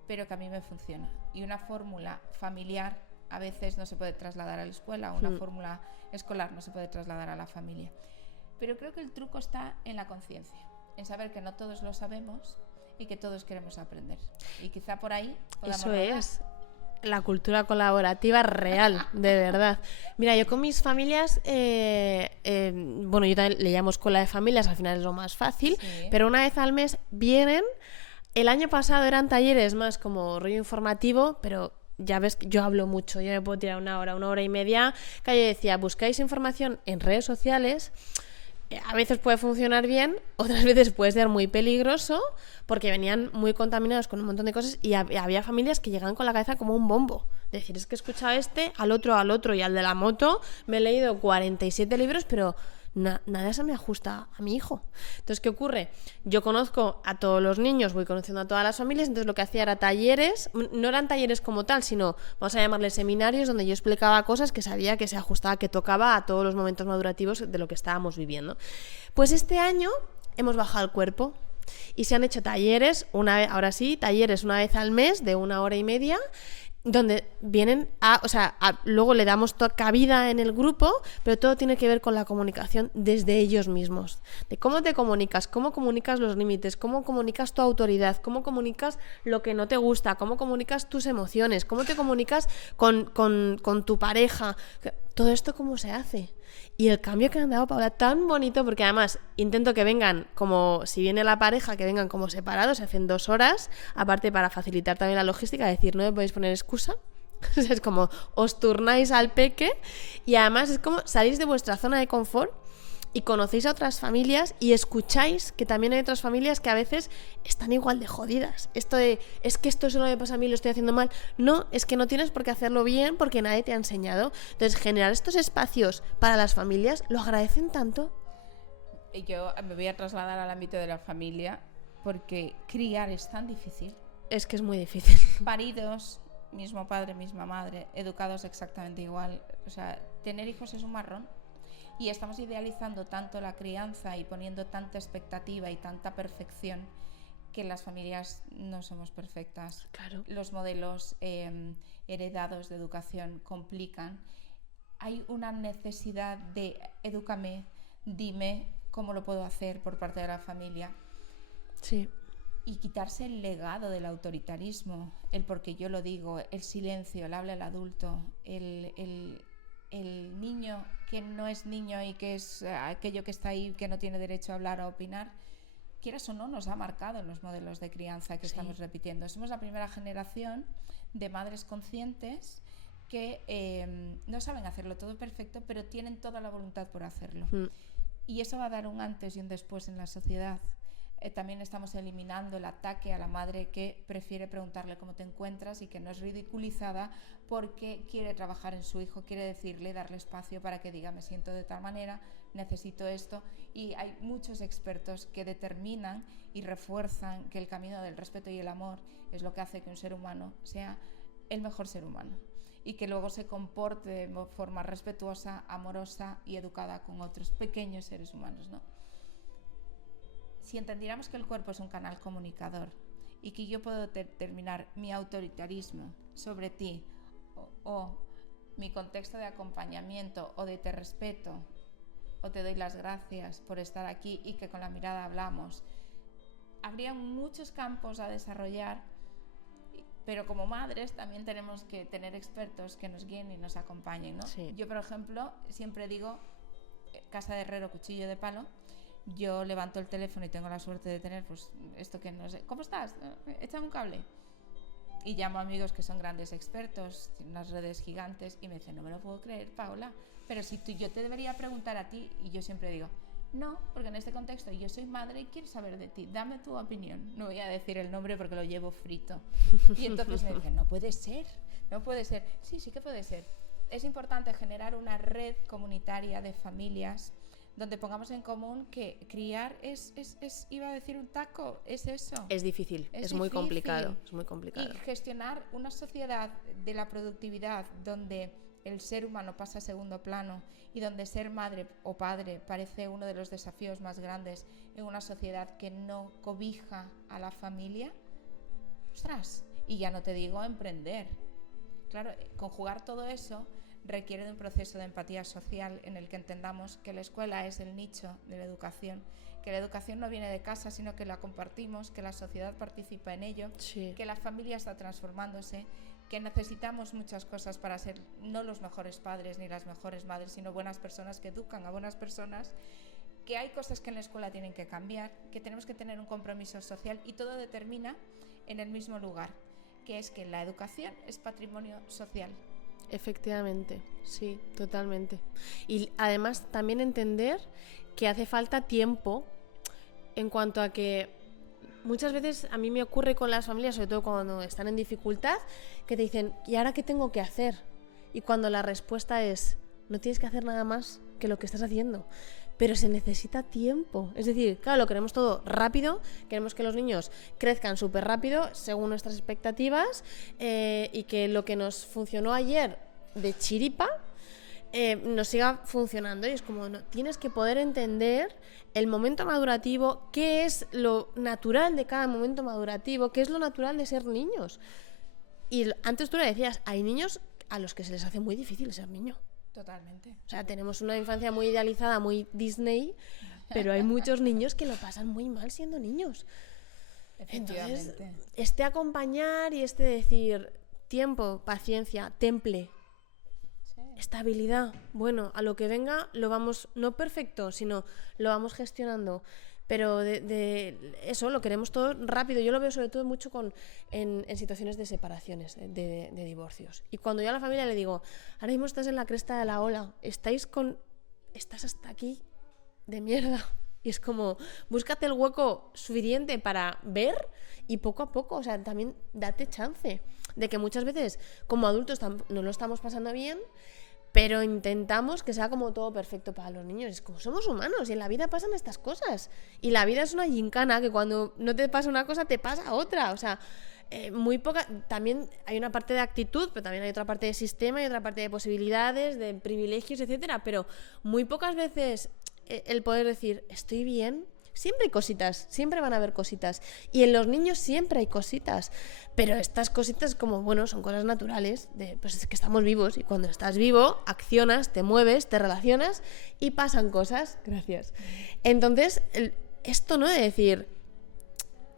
pero que a mí me funciona. Y una fórmula familiar a veces no se puede trasladar a la escuela, una fórmula escolar no se puede trasladar a la familia. Pero creo que el truco está en la conciencia, en saber que no todos lo sabemos y que todos queremos aprender. Y quizá por ahí podamos Eso lograr. es la cultura colaborativa real, de verdad. Mira, yo con mis familias, bueno, yo también le llamo escuela de familias, al final es lo más fácil, sí. Pero una vez al mes vienen. El año pasado eran talleres más como rollo informativo, pero ya ves que yo hablo mucho, yo me puedo tirar una hora y media, que yo decía, buscáis información en redes sociales, a veces puede funcionar bien, otras veces puede ser muy peligroso, porque venían muy contaminados con un montón de cosas y había familias que llegaban con la cabeza como un bombo. Decir, es que he escuchado al otro y al de la moto, me he leído 47 libros, pero nada se me ajusta a mi hijo. Entonces, ¿qué ocurre? Yo conozco a todos los niños, voy conociendo a todas las familias, entonces lo que hacía era talleres, no eran talleres como tal, sino, vamos a llamarles seminarios, donde yo explicaba cosas que sabía que se ajustaba, que tocaba a todos los momentos madurativos de lo que estábamos viviendo. Pues este año hemos bajado el cuerpo y se han hecho talleres, talleres una vez al mes de 1 hora y media, donde vienen luego le damos cabida en el grupo, pero todo tiene que ver con la comunicación desde ellos mismos, de cómo te comunicas, cómo comunicas los límites, cómo comunicas tu autoridad, cómo comunicas lo que no te gusta, cómo comunicas tus emociones, cómo te comunicas con tu pareja, todo esto cómo se hace. Y el cambio que han dado, Paula, tan bonito, porque además intento que vengan como, si viene la pareja, que vengan como separados, se hacen 2 horas, aparte para facilitar también la logística, decir, no me podéis poner excusa. Es como, os turnáis al peque y además es como salís de vuestra zona de confort y conocéis a otras familias y escucháis que también hay otras familias que a veces están igual de jodidas. Esto de, es que esto solo me pasa a mí, lo estoy haciendo mal. No, es que no tienes por qué hacerlo bien porque nadie te ha enseñado. Entonces, generar estos espacios para las familias lo agradecen tanto. Yo me voy a trasladar al ámbito de la familia porque criar es tan difícil. Es que es muy difícil. Paridos, mismo padre, misma madre, educados exactamente igual. O sea, tener hijos es un marrón. Y estamos idealizando tanto la crianza y poniendo tanta expectativa y tanta perfección que las familias no somos perfectas. Claro. Los modelos heredados de educación complican. Hay una necesidad de edúcame, dime cómo lo puedo hacer por parte de la familia. Sí. Y quitarse el legado del autoritarismo, el porque yo lo digo, el silencio, el habla del adulto, el niño que no es niño y que es aquello que está ahí, que no tiene derecho a hablar o a opinar, quieras o no, nos ha marcado en los modelos de crianza que estamos repitiendo. Somos la primera generación de madres conscientes que no saben hacerlo todo perfecto, pero tienen toda la voluntad por hacerlo. Y eso va a dar un antes y un después en la sociedad. También estamos eliminando el ataque a la madre que prefiere preguntarle cómo te encuentras y que no es ridiculizada porque quiere trabajar en su hijo, quiere decirle, darle espacio para que diga me siento de tal manera, necesito esto. Y hay muchos expertos que determinan y refuerzan que el camino del respeto y el amor es lo que hace que un ser humano sea el mejor ser humano y que luego se comporte de forma respetuosa, amorosa y educada con otros pequeños seres humanos, ¿no? Si entendiéramos que el cuerpo es un canal comunicador y que yo puedo determinar mi autoritarismo sobre ti o mi contexto de acompañamiento o de te respeto o te doy las gracias por estar aquí y que con la mirada hablamos, habría muchos campos a desarrollar, pero como madres también tenemos que tener expertos que nos guíen y nos acompañen, ¿no? Sí. Yo, por ejemplo, siempre digo casa de herrero, cuchillo de palo. Yo levanto el teléfono y tengo la suerte de tener, pues, esto que no sé, ¿cómo estás? Échame un cable. Y llamo a amigos que son grandes expertos, tienen unas redes gigantes, y me dicen, no me lo puedo creer, Paula, pero si yo te debería preguntar a ti, y yo siempre digo, no, porque en este contexto yo soy madre y quiero saber de ti, dame tu opinión. No voy a decir el nombre porque lo llevo frito. Y entonces me dicen, no puede ser. Sí, sí que puede ser. Es importante generar una red comunitaria de familias donde pongamos en común que criar es iba a decir un taco, es eso. Es difícil, es muy complicado. Y gestionar una sociedad de la productividad donde el ser humano pasa a segundo plano y donde ser madre o padre parece uno de los desafíos más grandes en una sociedad que no cobija a la familia. ¡Ostras! Y ya no te digo emprender. Claro, conjugar todo eso requiere de un proceso de empatía social en el que entendamos que la escuela es el nicho de la educación, que la educación no viene de casa, sino que la compartimos, que la sociedad participa en ello, que la familia está transformándose, que necesitamos muchas cosas para ser no los mejores padres ni las mejores madres, sino buenas personas que educan a buenas personas, que hay cosas que en la escuela tienen que cambiar, que tenemos que tener un compromiso social, y todo determina en el mismo lugar, que es que la educación es patrimonio social. Efectivamente, sí, totalmente. Y además también entender que hace falta tiempo en cuanto a que muchas veces a mí me ocurre con las familias, sobre todo cuando están en dificultad, que te dicen, ¿y ahora qué tengo que hacer? Y cuando la respuesta es, no tienes que hacer nada más que lo que estás haciendo. Pero se necesita tiempo. Es decir, claro, lo queremos todo rápido, queremos que los niños crezcan súper rápido según nuestras expectativas, y que lo que nos funcionó ayer de chiripa nos siga funcionando. Y es como, no, tienes que poder entender el momento madurativo, qué es lo natural de cada momento madurativo, qué es lo natural de ser niños. Y antes tú le decías, hay niños a los que se les hace muy difícil ser niño. Totalmente. O sea, tenemos una infancia muy idealizada, muy Disney, pero hay muchos niños que lo pasan muy mal siendo niños. Entonces, este acompañar y este decir tiempo, paciencia, temple, estabilidad, bueno, a lo que venga lo vamos, no perfecto, sino lo vamos gestionando. Pero de eso lo queremos todo rápido. Yo lo veo sobre todo mucho en situaciones de separaciones, de divorcios. Y cuando yo a la familia le digo, ahora mismo estás en la cresta de la ola, estás hasta aquí de mierda. Y es como, búscate el hueco suficiente para ver y poco a poco, o sea, también date chance de que muchas veces como adultos no lo estamos pasando bien, pero intentamos que sea como todo perfecto para los niños. Es como somos humanos y en la vida pasan estas cosas. Y la vida es una gincana que cuando no te pasa una cosa te pasa otra. O sea, muy poca, también hay una parte de actitud, pero también hay otra parte de sistema y otra parte de posibilidades, de privilegios, etcétera, pero muy pocas veces el poder decir, estoy bien. Siempre hay cositas, siempre van a haber cositas. Y en los niños siempre hay cositas. Pero estas cositas, como, bueno, son cosas naturales. Pues es que estamos vivos. Y cuando estás vivo, accionas, te mueves, te relacionas y pasan cosas. Gracias. Entonces, esto, ¿no? De decir,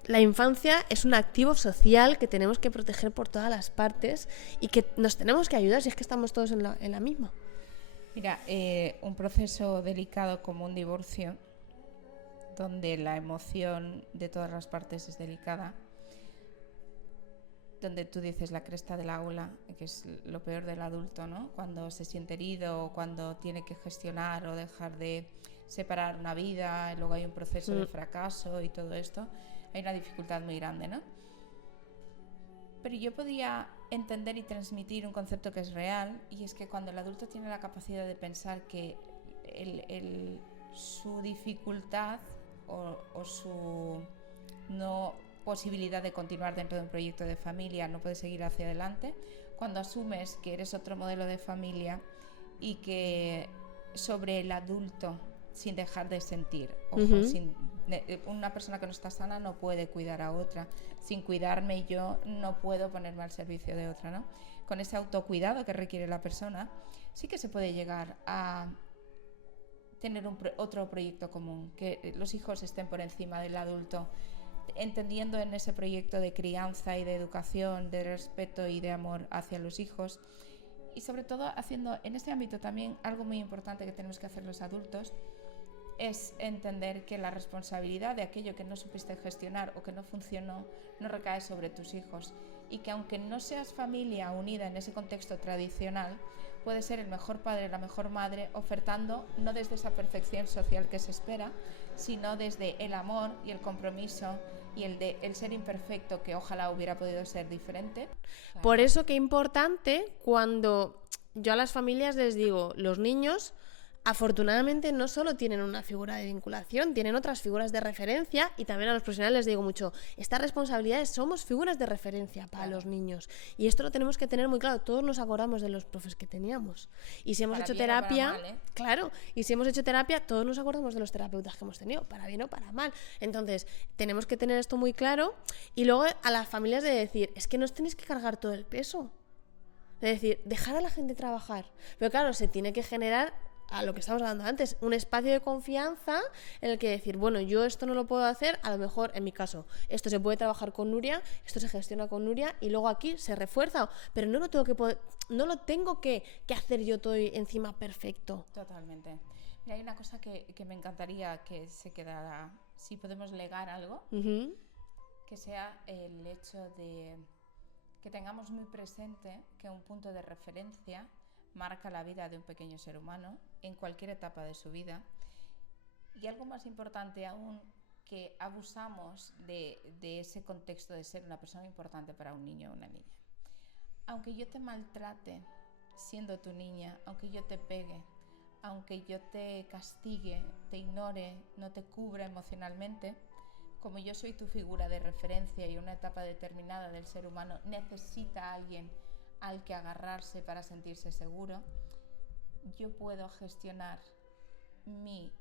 la infancia es un activo social que tenemos que proteger por todas las partes y que nos tenemos que ayudar si es que estamos todos en la misma. Mira, un proceso delicado como un divorcio, donde la emoción de todas las partes es delicada, donde tú dices la cresta de la ola, que es lo peor del adulto, ¿no? Cuando se siente herido, cuando tiene que gestionar o dejar de separar una vida, y luego hay un proceso de fracaso y todo esto, hay una dificultad muy grande, ¿no? Pero yo podía entender y transmitir un concepto que es real, y es que cuando el adulto tiene la capacidad de pensar que su dificultad o su no posibilidad de continuar dentro de un proyecto de familia no puede seguir hacia adelante, cuando asumes que eres otro modelo de familia y que sobre el adulto, sin dejar de sentir, ojo, una persona que no está sana no puede cuidar a otra, sin cuidarme yo no puedo ponerme al servicio de otra, ¿no? Con ese autocuidado que requiere la persona, sí que se puede llegar a tener otro proyecto común, que los hijos estén por encima del adulto, entendiendo en ese proyecto de crianza y de educación, de respeto y de amor hacia los hijos, y sobre todo haciendo en este ámbito también algo muy importante que tenemos que hacer los adultos, es entender que la responsabilidad de aquello que no supiste gestionar o que no funcionó no recae sobre tus hijos, y que aunque no seas familia unida en ese contexto tradicional, puedes ser el mejor padre, la mejor madre, ofertando no desde esa perfección social que se espera, sino desde el amor y el compromiso y el ser imperfecto, que ojalá hubiera podido ser diferente. Por eso que importante cuando yo a las familias les digo, los niños afortunadamente no solo tienen una figura de vinculación, tienen otras figuras de referencia, y también a los profesionales les digo mucho, estas responsabilidades somos figuras de referencia para los niños, y esto lo tenemos que tener muy claro. Todos nos acordamos de los profes que teníamos, y si hemos hecho terapia, claro, y si hemos hecho terapia, todos nos acordamos de los terapeutas que hemos tenido, para bien o para mal. Entonces tenemos que tener esto muy claro, y luego a las familias de decir, es que no os tenéis que cargar todo el peso, es decir, dejar a la gente trabajar, pero claro, se tiene que generar, a lo que estábamos hablando antes, un espacio de confianza en el que decir, bueno, yo esto no lo puedo hacer, a lo mejor en mi caso esto se puede trabajar con Nuria, esto se gestiona con Nuria y luego aquí se refuerza, pero no lo tengo que hacer yo todo encima perfecto. Totalmente. Mira, hay una cosa que me encantaría que se quedara, si podemos legar algo, que sea el hecho de que tengamos muy presente que un punto de referencia marca la vida de un pequeño ser humano en cualquier etapa de su vida, y algo más importante aún, que abusamos de ese contexto de ser una persona importante para un niño o una niña. Aunque yo te maltrate siendo tu niña, aunque yo te pegue, aunque yo te castigue, te ignore, no te cubra emocionalmente, como yo soy tu figura de referencia y una etapa determinada del ser humano necesita a alguien al que agarrarse para sentirse seguro, yo puedo gestionar mi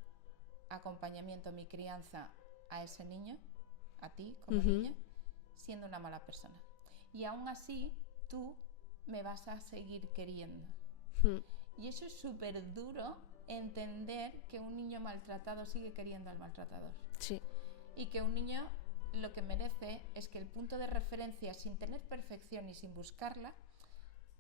acompañamiento, mi crianza a ese niño, a ti como niña, siendo una mala persona. Y aún así, tú me vas a seguir queriendo. Y eso es súper duro, entender que un niño maltratado sigue queriendo al maltratador. Sí. Y que un niño lo que merece es que el punto de referencia, sin tener perfección y sin buscarla,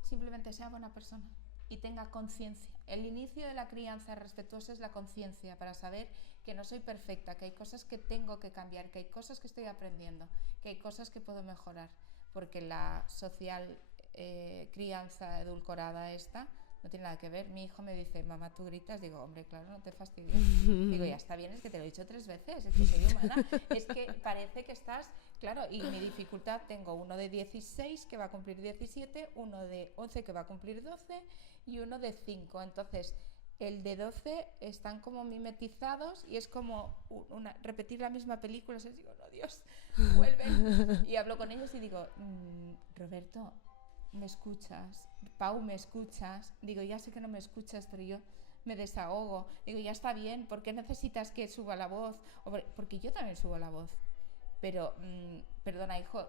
simplemente sea buena persona y tenga conciencia. El inicio de la crianza respetuosa es la conciencia, para saber que no soy perfecta, que hay cosas que tengo que cambiar, que hay cosas que estoy aprendiendo, que hay cosas que puedo mejorar, porque la social crianza edulcorada esta no tiene nada que ver. Mi hijo me dice, mamá, tú gritas. Digo, hombre, claro, no te fastidies. Digo, ya está bien, es que te lo he dicho 3 veces, es que soy humana. Es que parece que estás, claro, y mi dificultad, tengo uno de 16 que va a cumplir 17, uno de 11 que va a cumplir 12 y uno de 5. Entonces, el de 12 están como mimetizados y es como repetir la misma película. Y digo, no, Dios, vuelven. Y hablo con ellos y digo, Roberto, ¿me escuchas? Pau, ¿me escuchas? Digo, ya sé que no me escuchas, pero yo me desahogo. Digo, ya está bien, ¿por qué necesitas que suba la voz? Porque yo también subo la voz. Pero, perdona, hijo,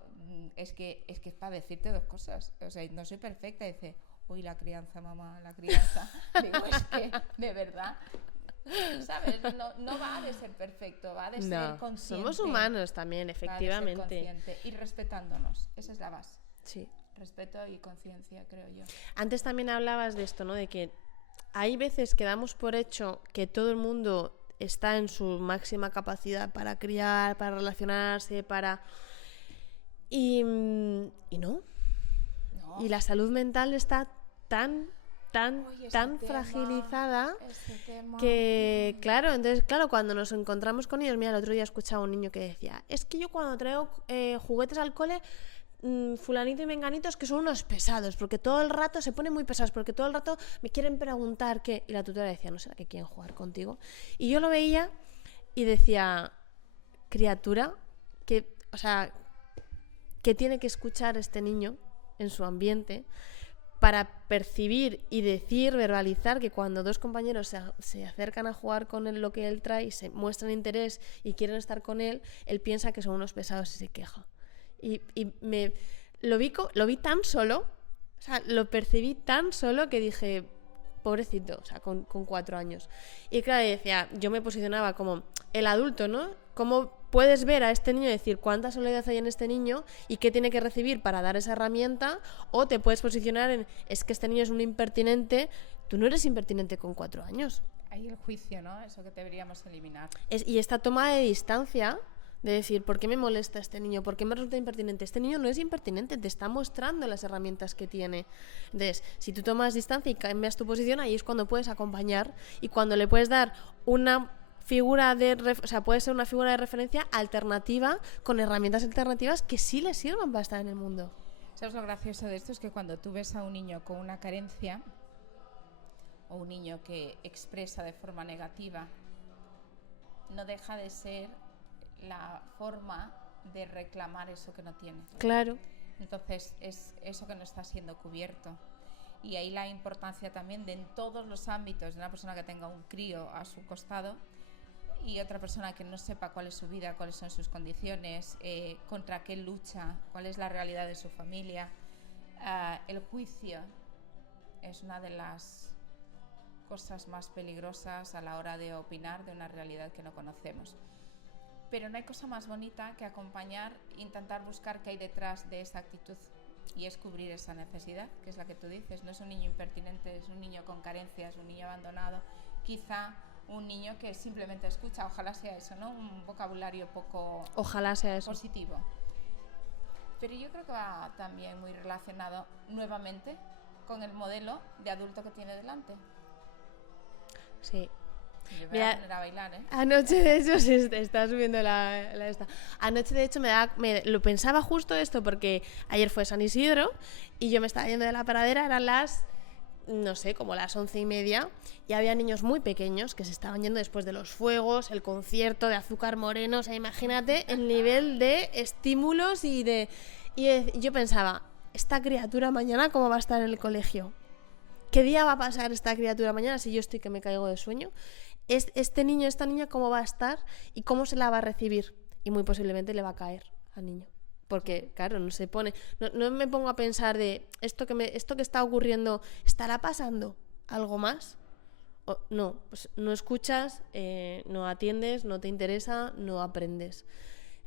es que es para decirte dos cosas. O sea, no soy perfecta. Y dice, uy, la crianza, mamá, la crianza. Digo, es que, de verdad, ¿sabes? No va de ser perfecto, va de ser consciente. Somos humanos también, efectivamente. Va de ser consciente y respetándonos. Esa es la base. Sí. Respeto y conciencia, creo yo. Antes también hablabas de esto, ¿no? De que hay veces que damos por hecho que todo el mundo está en su máxima capacidad para criar, para relacionarse, y no. Y la salud mental está tan fragilizada que, claro, entonces, claro, cuando nos encontramos con ellos, mira, el otro día escuchaba a un niño que decía, es que yo cuando traigo juguetes al cole, fulanito y menganitos que son unos pesados, porque todo el rato se ponen muy pesados, porque todo el rato me quieren preguntar qué, y la tutora decía, ¿no será que quieren jugar contigo? Y yo lo veía y decía, criatura, que tiene que escuchar este niño en su ambiente para percibir y decir, verbalizar que cuando dos compañeros se acercan a jugar con él, lo que él trae, y se muestran interés y quieren estar con él, él piensa que son unos pesados y se queja. Y lo vi tan solo, o sea, lo percibí tan solo que dije, pobrecito, o sea, con 4 años. Y claro, decía, yo me posicionaba como el adulto, ¿no? ¿Cómo puedes ver a este niño y decir cuánta soledad hay en este niño y qué tiene que recibir para dar esa herramienta? O te puedes posicionar en, es que este niño es un impertinente. Tú no eres impertinente con 4 años. Hay el juicio, ¿no? Eso que deberíamos eliminar. Y esta toma de distancia de decir, ¿por qué me molesta este niño? ¿Por qué me resulta impertinente? Este niño no es impertinente, te está mostrando las herramientas que tiene. Entonces, si tú tomas distancia y cambias tu posición, ahí es cuando puedes acompañar y cuando le puedes dar una figura puede ser una figura de referencia alternativa, con herramientas alternativas que sí le sirvan para estar en el mundo. ¿Sabes lo gracioso de esto? Es que cuando tú ves a un niño con una carencia o un niño que expresa de forma negativa, no deja de ser la forma de reclamar eso que no tiene. Claro. Entonces es eso que no está siendo cubierto. Y ahí la importancia también de en todos los ámbitos de una persona que tenga un crío a su costado y otra persona que no sepa cuál es su vida, cuáles son sus condiciones, contra qué lucha, cuál es la realidad de su familia. El juicio es una de las cosas más peligrosas a la hora de opinar de una realidad que no conocemos. Pero no hay cosa más bonita que acompañar, intentar buscar qué hay detrás de esa actitud y es cubrir esa necesidad, que es la que tú dices. No es un niño impertinente, es un niño con carencias, un niño abandonado, quizá un niño que simplemente escucha, ojalá sea eso, ¿no? Un vocabulario poco ojalá sea eso. Positivo. Pero yo creo que va también muy relacionado nuevamente con el modelo de adulto que tiene delante. Sí. Yo me voy a poner a bailar, ¿eh? Anoche, de hecho, se está subiendo la esta. Anoche, de hecho, lo pensaba justo esto porque ayer fue San Isidro y yo me estaba yendo de la paradera, eran las, no sé, como las 11:30 y había niños muy pequeños que se estaban yendo después de los fuegos, el concierto de Azúcar Moreno, o sea, imagínate el nivel de estímulos y yo pensaba, esta criatura mañana, ¿cómo va a estar en el colegio? ¿Qué día va a pasar esta criatura mañana si yo estoy que me caigo de sueño? Este niño, esta niña, ¿cómo va a estar y cómo se la va a recibir? Y muy posiblemente le va a caer al niño. Porque, claro, no se pone... No me pongo a pensar de esto que está ocurriendo, ¿estará pasando algo más? No, pues no escuchas, no atiendes, no te interesa, no aprendes.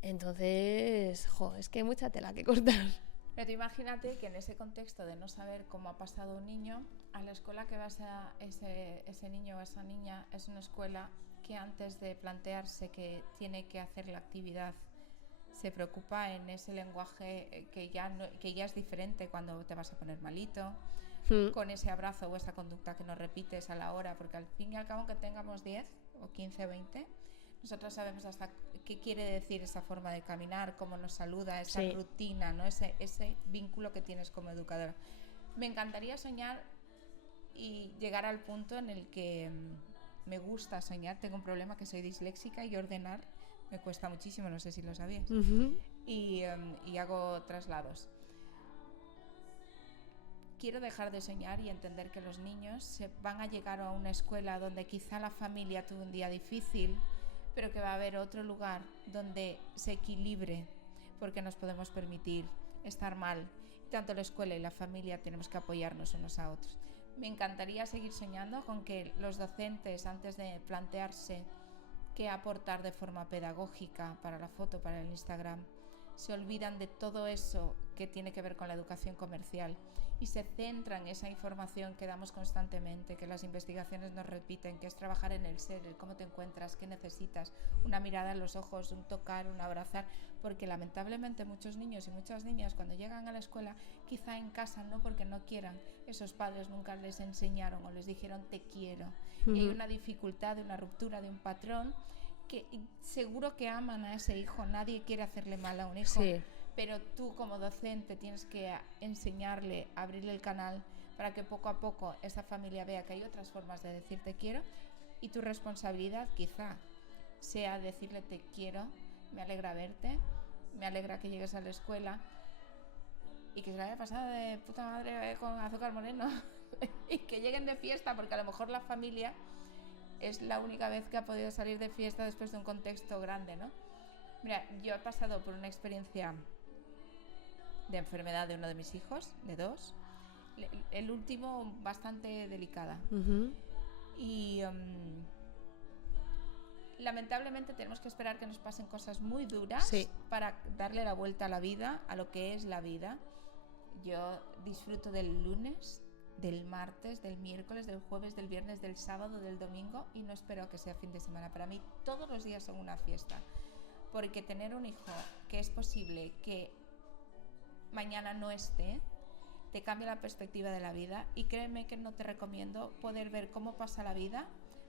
Entonces, es que hay mucha tela que cortar. Pero tú imagínate que en ese contexto de no saber cómo ha pasado un niño, a la escuela que vas a ese niño o esa niña es una escuela que antes de plantearse que tiene que hacer la actividad se preocupa en ese lenguaje que ya es diferente cuando te vas a poner malito, con ese abrazo o esa conducta que no repites a la hora, porque al fin y al cabo que tengamos 10 o 15 o 20, nosotros sabemos hasta qué quiere decir esa forma de caminar, cómo nos saluda, esa rutina, ¿no? Ese vínculo que tienes como educadora. Me encantaría soñar y llegar al punto en el que me gusta soñar. Tengo un problema, que soy disléxica, y ordenar me cuesta muchísimo, no sé si lo sabías. Y hago traslados. Quiero dejar de soñar y entender que los niños van a llegar a una escuela donde quizá la familia tuvo un día difícil, pero que va a haber otro lugar donde se equilibre, porque nos podemos permitir estar mal. Tanto la escuela y la familia tenemos que apoyarnos unos a otros. Me encantaría seguir soñando con que los docentes, antes de plantearse qué aportar de forma pedagógica para la foto, para el Instagram, se olvidan de todo eso que tiene que ver con la educación comercial y se centran en esa información que damos constantemente, que las investigaciones nos repiten, que es trabajar en el ser, el cómo te encuentras, qué necesitas, una mirada en los ojos, un tocar, un abrazar, porque lamentablemente muchos niños y muchas niñas cuando llegan a la escuela, quizá en casa no porque no quieran, esos padres nunca les enseñaron o les dijeron te quiero, y hay una dificultad, una ruptura de un patrón que seguro que aman a ese hijo, nadie quiere hacerle mal a un hijo, sí. Pero tú como docente tienes que enseñarle, abrirle el canal para que poco a poco esa familia vea que hay otras formas de decir te quiero, y tu responsabilidad quizá sea decirle te quiero, me alegra verte, me alegra que llegues a la escuela y que se la haya pasado de puta madre con azúcar moreno y que lleguen de fiesta, porque a lo mejor la familia es la única vez que ha podido salir de fiesta después de un contexto grande, ¿no? Mira, yo he pasado por una experiencia de enfermedad de uno de mis hijos, de 2, el último bastante delicada. Y lamentablemente tenemos que esperar que nos pasen cosas muy duras para darle la vuelta a la vida, a lo que es la vida. Yo disfruto del lunes, del martes, del miércoles, del jueves, del viernes, del sábado, del domingo, y no espero que sea fin de semana. Para mí todos los días son una fiesta, porque tener un hijo que es posible que mañana no esté, te cambia la perspectiva de la vida, y créeme que no te recomiendo poder ver cómo pasa la vida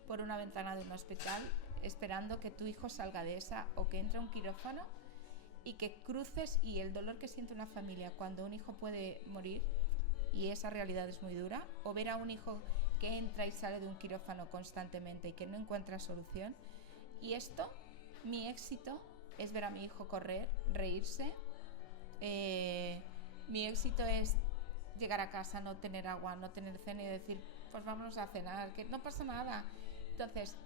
por una ventana de un hospital esperando que tu hijo salga de esa, o que entre a un quirófano y que cruces, y el dolor que siente una familia cuando un hijo puede morir, y esa realidad es muy dura, o ver a un hijo que entra y sale de un quirófano constantemente y que no encuentra solución. Y esto, mi éxito es ver a mi hijo correr, reírse. Mi éxito es llegar a casa, no tener agua, no tener cena y decir, pues vámonos a cenar, que no pasa nada. Entonces,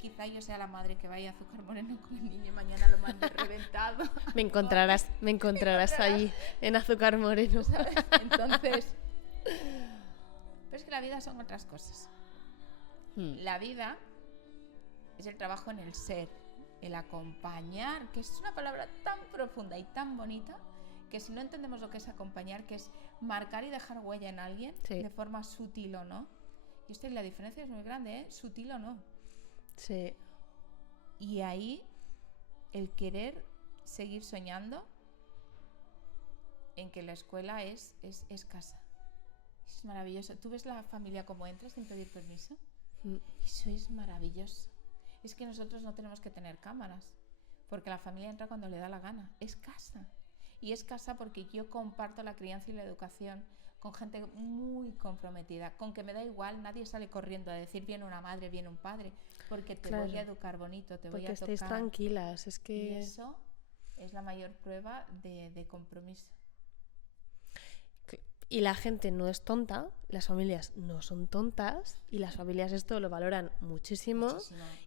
quizá yo sea la madre que vaya a azúcar moreno con el niño y mañana lo mande reventado. Me encontrarás allí en azúcar moreno. ¿Sabes? Entonces, pero es que la vida son otras cosas. La vida es el trabajo en el ser, el acompañar, que es una palabra tan profunda y tan bonita, que si no entendemos lo que es acompañar, que es marcar y dejar huella en alguien, de forma sutil o no, y la diferencia es muy grande, ¿eh? Sutil o no. Sí. Y ahí el querer seguir soñando en que la escuela es casa. Es maravilloso. ¿Tú ves la familia como entra sin pedir permiso? Eso es maravilloso. Es que nosotros no tenemos que tener cámaras, porque la familia entra cuando le da la gana. Es casa. Y es casa porque yo comparto la crianza y la educación con gente muy comprometida, con que me da igual, nadie sale corriendo a decir viene una madre, viene un padre, porque te voy a educar bonito, te voy a tocar. Porque estéis tranquilas, es que... Y eso es la mayor prueba de compromiso. Y la gente no es tonta, las familias no son tontas, y las familias esto lo valoran muchísimo.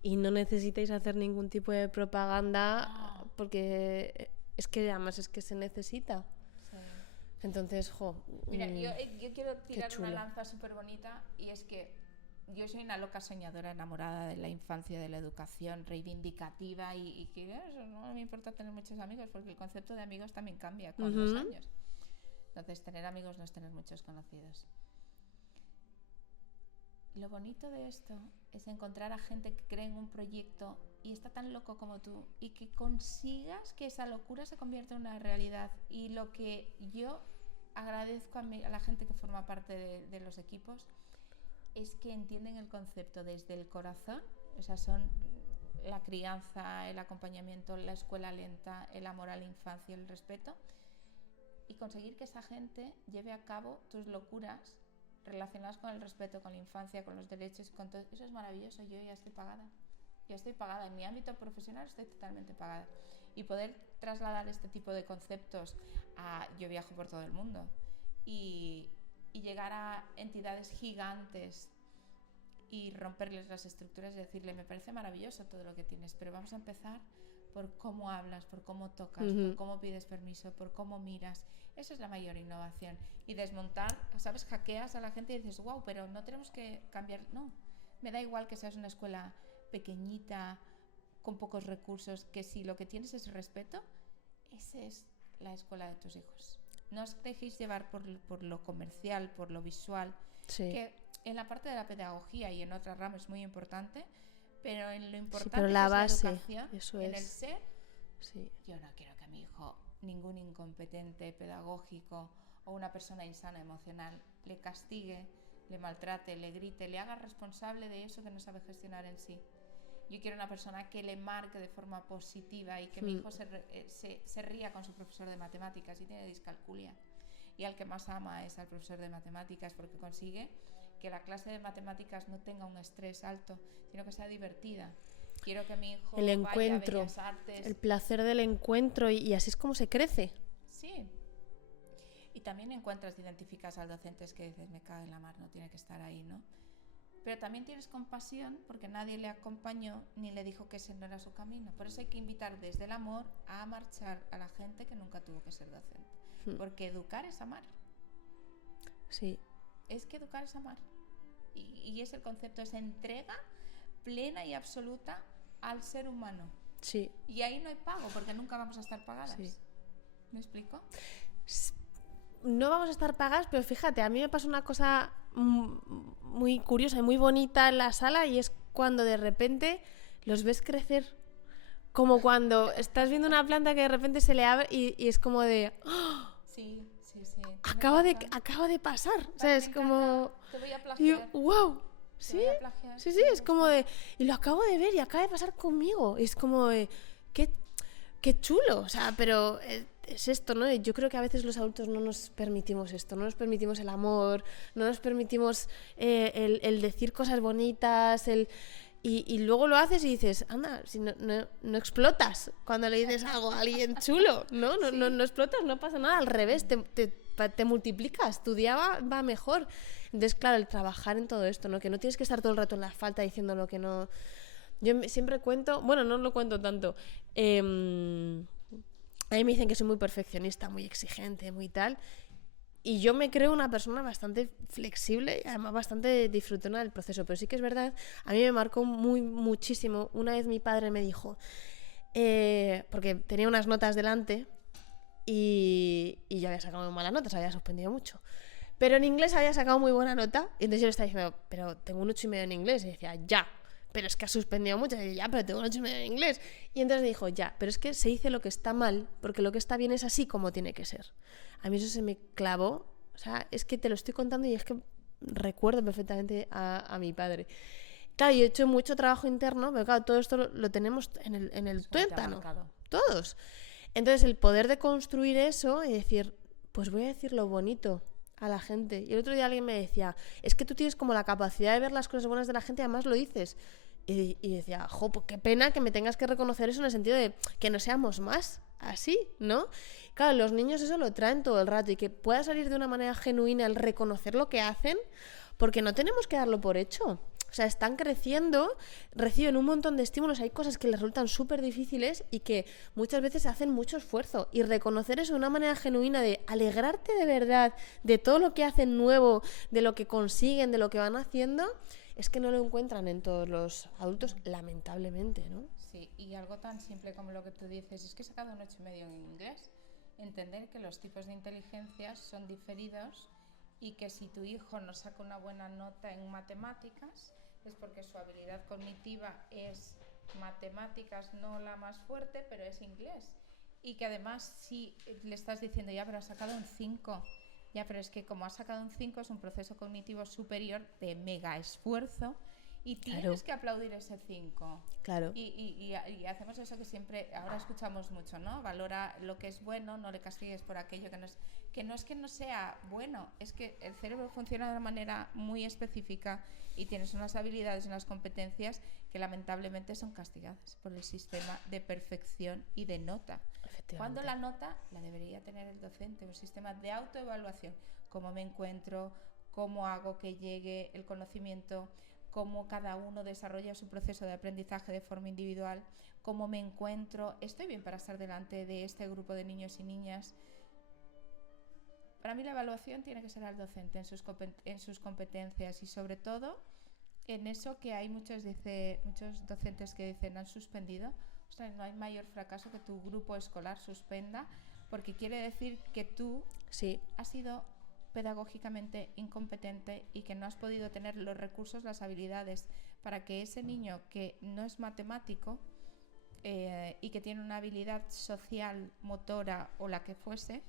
Y no necesitáis hacer ningún tipo de propaganda, porque es que además es que se necesita. Sí. Entonces, mira, yo quiero tirar una lanza súper bonita, y es que yo soy una loca soñadora, enamorada de la infancia, de la educación, reivindicativa, y que eso, no me importa tener muchos amigos, porque el concepto de amigos también cambia con los años. Entonces, tener amigos no es tener muchos conocidos. Lo bonito de esto es encontrar a gente que cree en un proyecto y está tan loco como tú, y que consigas que esa locura se convierta en una realidad. Y lo que yo agradezco a la gente que forma parte de los equipos es que entienden el concepto desde el corazón. O sea, son la crianza, el acompañamiento, la escuela lenta, el amor a la infancia, el respeto, y conseguir que esa gente lleve a cabo tus locuras relacionadas con el respeto, con la infancia, con los derechos, con todo, eso es maravilloso. Yo ya estoy pagada, en mi ámbito profesional estoy totalmente pagada. Y poder trasladar este tipo de conceptos yo viajo por todo el mundo y llegar a entidades gigantes y romperles las estructuras y decirle, me parece maravilloso todo lo que tienes, pero vamos a empezar por cómo hablas, por cómo tocas, por cómo pides permiso, por cómo miras. Eso es la mayor innovación. Y desmontar, ¿sabes? Hackeas a la gente y dices, wow, pero no tenemos que cambiar. No, me da igual que seas una escuela pequeñita, con pocos recursos, que si lo que tienes es respeto, esa es la escuela de tus hijos. No os dejéis llevar por lo comercial, por lo visual, que en la parte de la pedagogía y en otras ramas es muy importante, pero en lo importante pero la que base, es la educación, eso en es. el ser, Sí. yo no quiero que a mi hijo, ningún incompetente pedagógico o una persona insana emocional, le castigue, le maltrate, le grite, le haga responsable de eso que no sabe gestionar en sí. Yo quiero una persona que le marque de forma positiva y que mi hijo se ría con su profesor de matemáticas y tiene discalculia. Y al que más ama es al profesor de matemáticas, porque consigue que la clase de matemáticas no tenga un estrés alto, sino que sea divertida. Quiero que mi hijo El encuentro, vaya a Bellas Artes. el placer del encuentro y así es como se crece. Sí. Y también identificas al docente que dices, me cago en la mar, no tiene que estar ahí, ¿no? Pero también tienes compasión porque nadie le acompañó ni le dijo que ese no era su camino. Por eso hay que invitar desde el amor a marchar a la gente que nunca tuvo que ser docente. Porque educar es amar. Sí. Es que educar es amar. Y es el concepto, es entrega plena y absoluta al ser humano. Sí. Y ahí no hay pago porque nunca vamos a estar pagadas. Sí. ¿Me explico? No vamos a estar pagadas, pero fíjate, a mí me pasa una cosa muy curiosa y muy bonita en la sala y es cuando de repente los ves crecer. Como cuando estás viendo una planta que de repente se le abre y es como de... ¡Oh! Sí. Acaba de pasar. O sea, es como... Te voy a plagiar. ¡Wow! Sí, es como de... Y lo acabo de ver y acaba de pasar conmigo. Es como de... ¡Qué chulo! O sea, pero... Es esto, ¿no? Yo creo que a veces los adultos no nos permitimos esto, no nos permitimos el amor, no nos permitimos el decir cosas bonitas, y luego lo haces y dices, anda, si no explotas cuando le dices algo a alguien chulo, ¿no? No explotas, no pasa nada, al revés, te multiplicas, tu día va mejor. Entonces, claro, el trabajar en todo esto, ¿no? Que no tienes que estar todo el rato en la falta diciendo lo que no... Yo siempre cuento, bueno, no lo cuento tanto, a mí me dicen que soy muy perfeccionista, muy exigente, muy tal. Y yo me creo una persona bastante flexible y además bastante disfrutona del proceso. Pero sí que es verdad, a mí me marcó muchísimo. Una vez mi padre me dijo, porque tenía unas notas delante y yo había sacado muy malas notas, había suspendido mucho. Pero en inglés había sacado muy buena nota. Y entonces yo le estaba diciendo, pero tengo un 8,5 en inglés. Y decía, ya. Pero es que has suspendido mucho. Y yo, ya, pero tengo un 8,5 en inglés. Y entonces dijo, ya, pero es que se dice lo que está mal, porque lo que está bien es así como tiene que ser. A mí eso se me clavó. O sea, es que te lo estoy contando y es que recuerdo perfectamente a mi padre. Claro, yo he hecho mucho trabajo interno, pero claro, todo esto lo tenemos en el tuétano. Todos. Entonces, el poder de construir eso y decir, pues voy a decir lo bonito a la gente. Y el otro día alguien me decía, es que tú tienes como la capacidad de ver las cosas buenas de la gente y además lo dices. Y decía, jo, pues qué pena que me tengas que reconocer eso en el sentido de que no seamos más así, ¿no? Claro, los niños eso lo traen todo el rato y que pueda salir de una manera genuina el reconocer lo que hacen, porque no tenemos que darlo por hecho. O sea, están creciendo, reciben un montón de estímulos, hay cosas que les resultan súper difíciles y que muchas veces hacen mucho esfuerzo. Y reconocer eso de una manera genuina, de alegrarte de verdad de todo lo que hacen nuevo, de lo que consiguen, de lo que van haciendo, es que no lo encuentran en todos los adultos, lamentablemente, ¿no? Sí, y algo tan simple como lo que tú dices, es que he sacado un 8,5 en inglés. Entender que los tipos de inteligencias son diferidos y que si tu hijo no saca una buena nota en matemáticas es porque su habilidad cognitiva es matemáticas, no la más fuerte, pero es inglés. Y que además si le estás diciendo, ya, pero has sacado un 5, ya, pero es que como has sacado un 5 es un proceso cognitivo superior de mega esfuerzo Y tienes Claro. que aplaudir ese 5. Claro. Y hacemos eso que siempre, ahora escuchamos mucho, ¿no? Valora lo que es bueno, no le castigues por aquello que no es que no sea bueno, es que el cerebro funciona de una manera muy específica y tienes unas habilidades y unas competencias que lamentablemente son castigadas por el sistema de perfección y de nota. Cuando la nota la debería tener el docente, un sistema de autoevaluación, cómo me encuentro, cómo hago que llegue el conocimiento, cómo cada uno desarrolla su proceso de aprendizaje de forma individual, cómo me encuentro, estoy bien para estar delante de este grupo de niños y niñas. Para mí la evaluación tiene que ser al docente en sus competencias y sobre todo en eso que hay muchos docentes que dicen han suspendido. O sea, no hay mayor fracaso que tu grupo escolar suspenda, porque quiere decir que tú has sido pedagógicamente incompetente y que no has podido tener los recursos, las habilidades para que ese niño que no es matemático y que tiene una habilidad social, motora o la que fuese,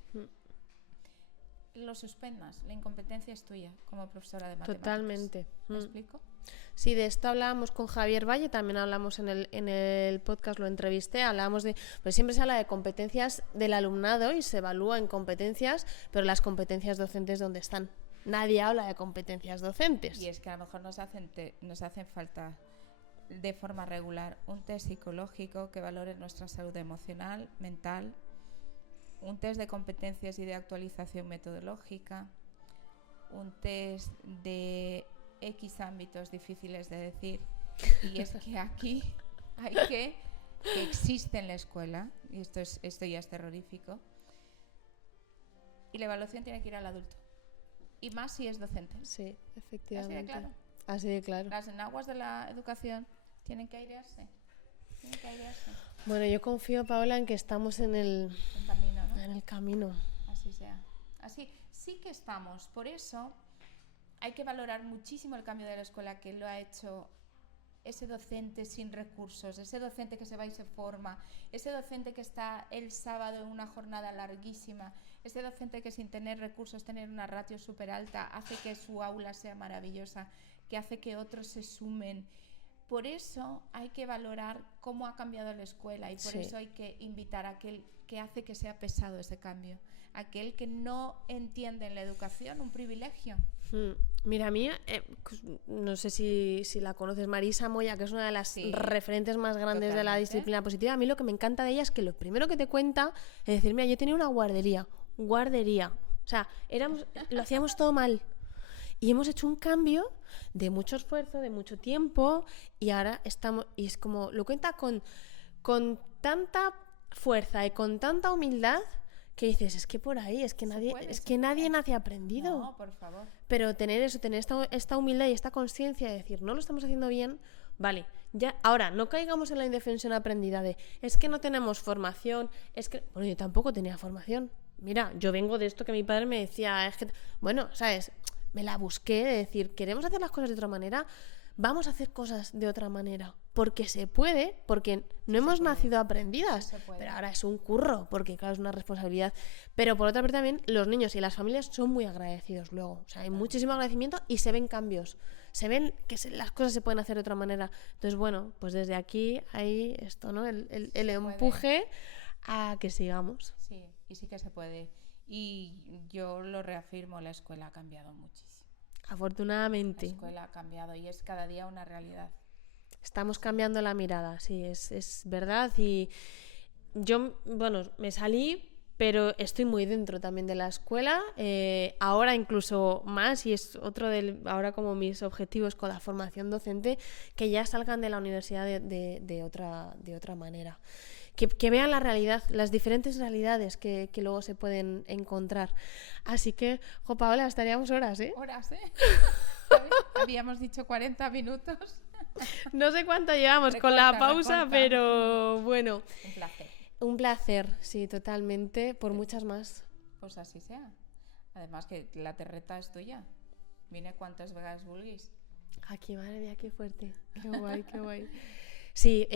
lo suspendas. La incompetencia es tuya como profesora de matemáticas. Totalmente. ¿Me explico? Sí, de esto hablábamos con Javier Valle, también hablamos en el podcast, lo entrevisté, hablábamos de, pues siempre se habla de competencias del alumnado y se evalúa en competencias, pero las competencias docentes, ¿dónde están? Nadie habla de competencias docentes. Y es que a lo mejor nos hacen falta de forma regular un test psicológico que valore nuestra salud emocional, mental, un test de competencias y de actualización metodológica, un test de X ámbitos difíciles de decir, y es que aquí hay que existe en la escuela, y esto ya es terrorífico, y la evaluación tiene que ir al adulto, y más si es docente. Sí, efectivamente. Así de claro. Así de claro. Las enaguas de la educación tienen que airearse. Bueno, yo confío, Paola, en que estamos en el camino, ¿no? En el camino. Así sea. Así sí que estamos. Por eso hay que valorar muchísimo el cambio de la escuela que lo ha hecho ese docente sin recursos, ese docente que se va y se forma, ese docente que está el sábado en una jornada larguísima, ese docente que sin tener recursos, tener una ratio súper alta, hace que su aula sea maravillosa, que hace que otros se sumen. Por eso hay que valorar cómo ha cambiado la escuela y por eso hay que invitar a aquel que hace que sea pesado ese cambio, aquel que no entiende en la educación un privilegio. Mira, a mí, no sé si la conoces, Marisa Moya, que es una de las referentes más grandes de la disciplina positiva. A mí lo que me encanta de ella es que lo primero que te cuenta es decir, mira, yo tenía una guardería. O sea, lo hacíamos todo mal. Y hemos hecho un cambio de mucho esfuerzo, de mucho tiempo, y ahora estamos, y es como, lo cuenta con tanta fuerza y con tanta humildad que dices, es que por ahí, es que nadie nace aprendido. No, por favor. Pero tener esta humildad y esta conciencia de decir, no lo estamos haciendo bien, vale, ya, ahora, no caigamos en la indefensión aprendida de, es que no tenemos formación, bueno, yo tampoco tenía formación. Mira, yo vengo de esto que mi padre me decía, es que, bueno, ¿sabes? Me la busqué de decir, queremos hacer las cosas de otra manera, vamos a hacer cosas de otra manera, porque se puede, porque no hemos nacido aprendidas, pero ahora es un curro, porque claro, es una responsabilidad. Pero por otra parte también los niños y las familias son muy agradecidos luego, o sea, hay muchísimo agradecimiento y se ven cambios, se ven que las cosas se pueden hacer de otra manera. Entonces, bueno, pues desde aquí hay esto, ¿no? El empuje a que sigamos. Sí, y sí que se puede. Y yo lo reafirmo, la escuela ha cambiado muchísimo. Afortunadamente. La escuela ha cambiado y es cada día una realidad. Estamos cambiando la mirada, sí, es verdad. Y yo, bueno, me salí, pero estoy muy dentro también de la escuela. Ahora incluso más, y es otro ahora como mis objetivos con la formación docente, que ya salgan de la universidad de otra manera. Que vean la realidad, las diferentes realidades que luego se pueden encontrar. Así que, Paola, estaríamos horas, ¿eh? Horas, ¿eh? Habíamos dicho 40 minutos. No sé cuánto llevamos con la pausa, pero bueno. Un placer. Un placer, sí, totalmente, por muchas más. Pues así sea. Además que la terreta es tuya. Vine cuantas veces vulguis. Aquí, madre mía, qué fuerte. Qué guay, qué guay. Sí,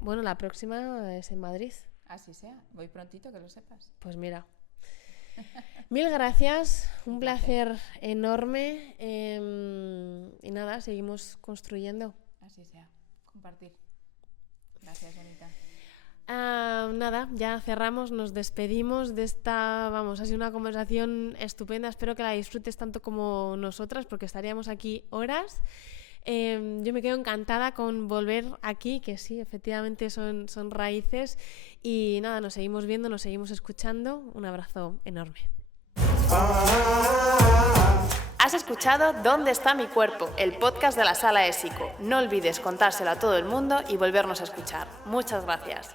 bueno, la próxima es en Madrid. Así sea. Voy prontito, que lo sepas. Pues mira. Mil gracias, un placer enorme y nada, seguimos construyendo. Así sea, compartir. Gracias, Bonita. Nada, ya cerramos, nos despedimos de esta, ha sido una conversación estupenda, espero que la disfrutes tanto como nosotras porque estaríamos aquí horas. Yo me quedo encantada con volver aquí, que sí, efectivamente son raíces y nada, nos seguimos viendo, nos seguimos escuchando, un abrazo enorme. Has escuchado ¿Dónde está mi cuerpo?, el podcast de la Sala ESICO. No olvides contárselo a todo el mundo y volvernos a escuchar. Muchas gracias.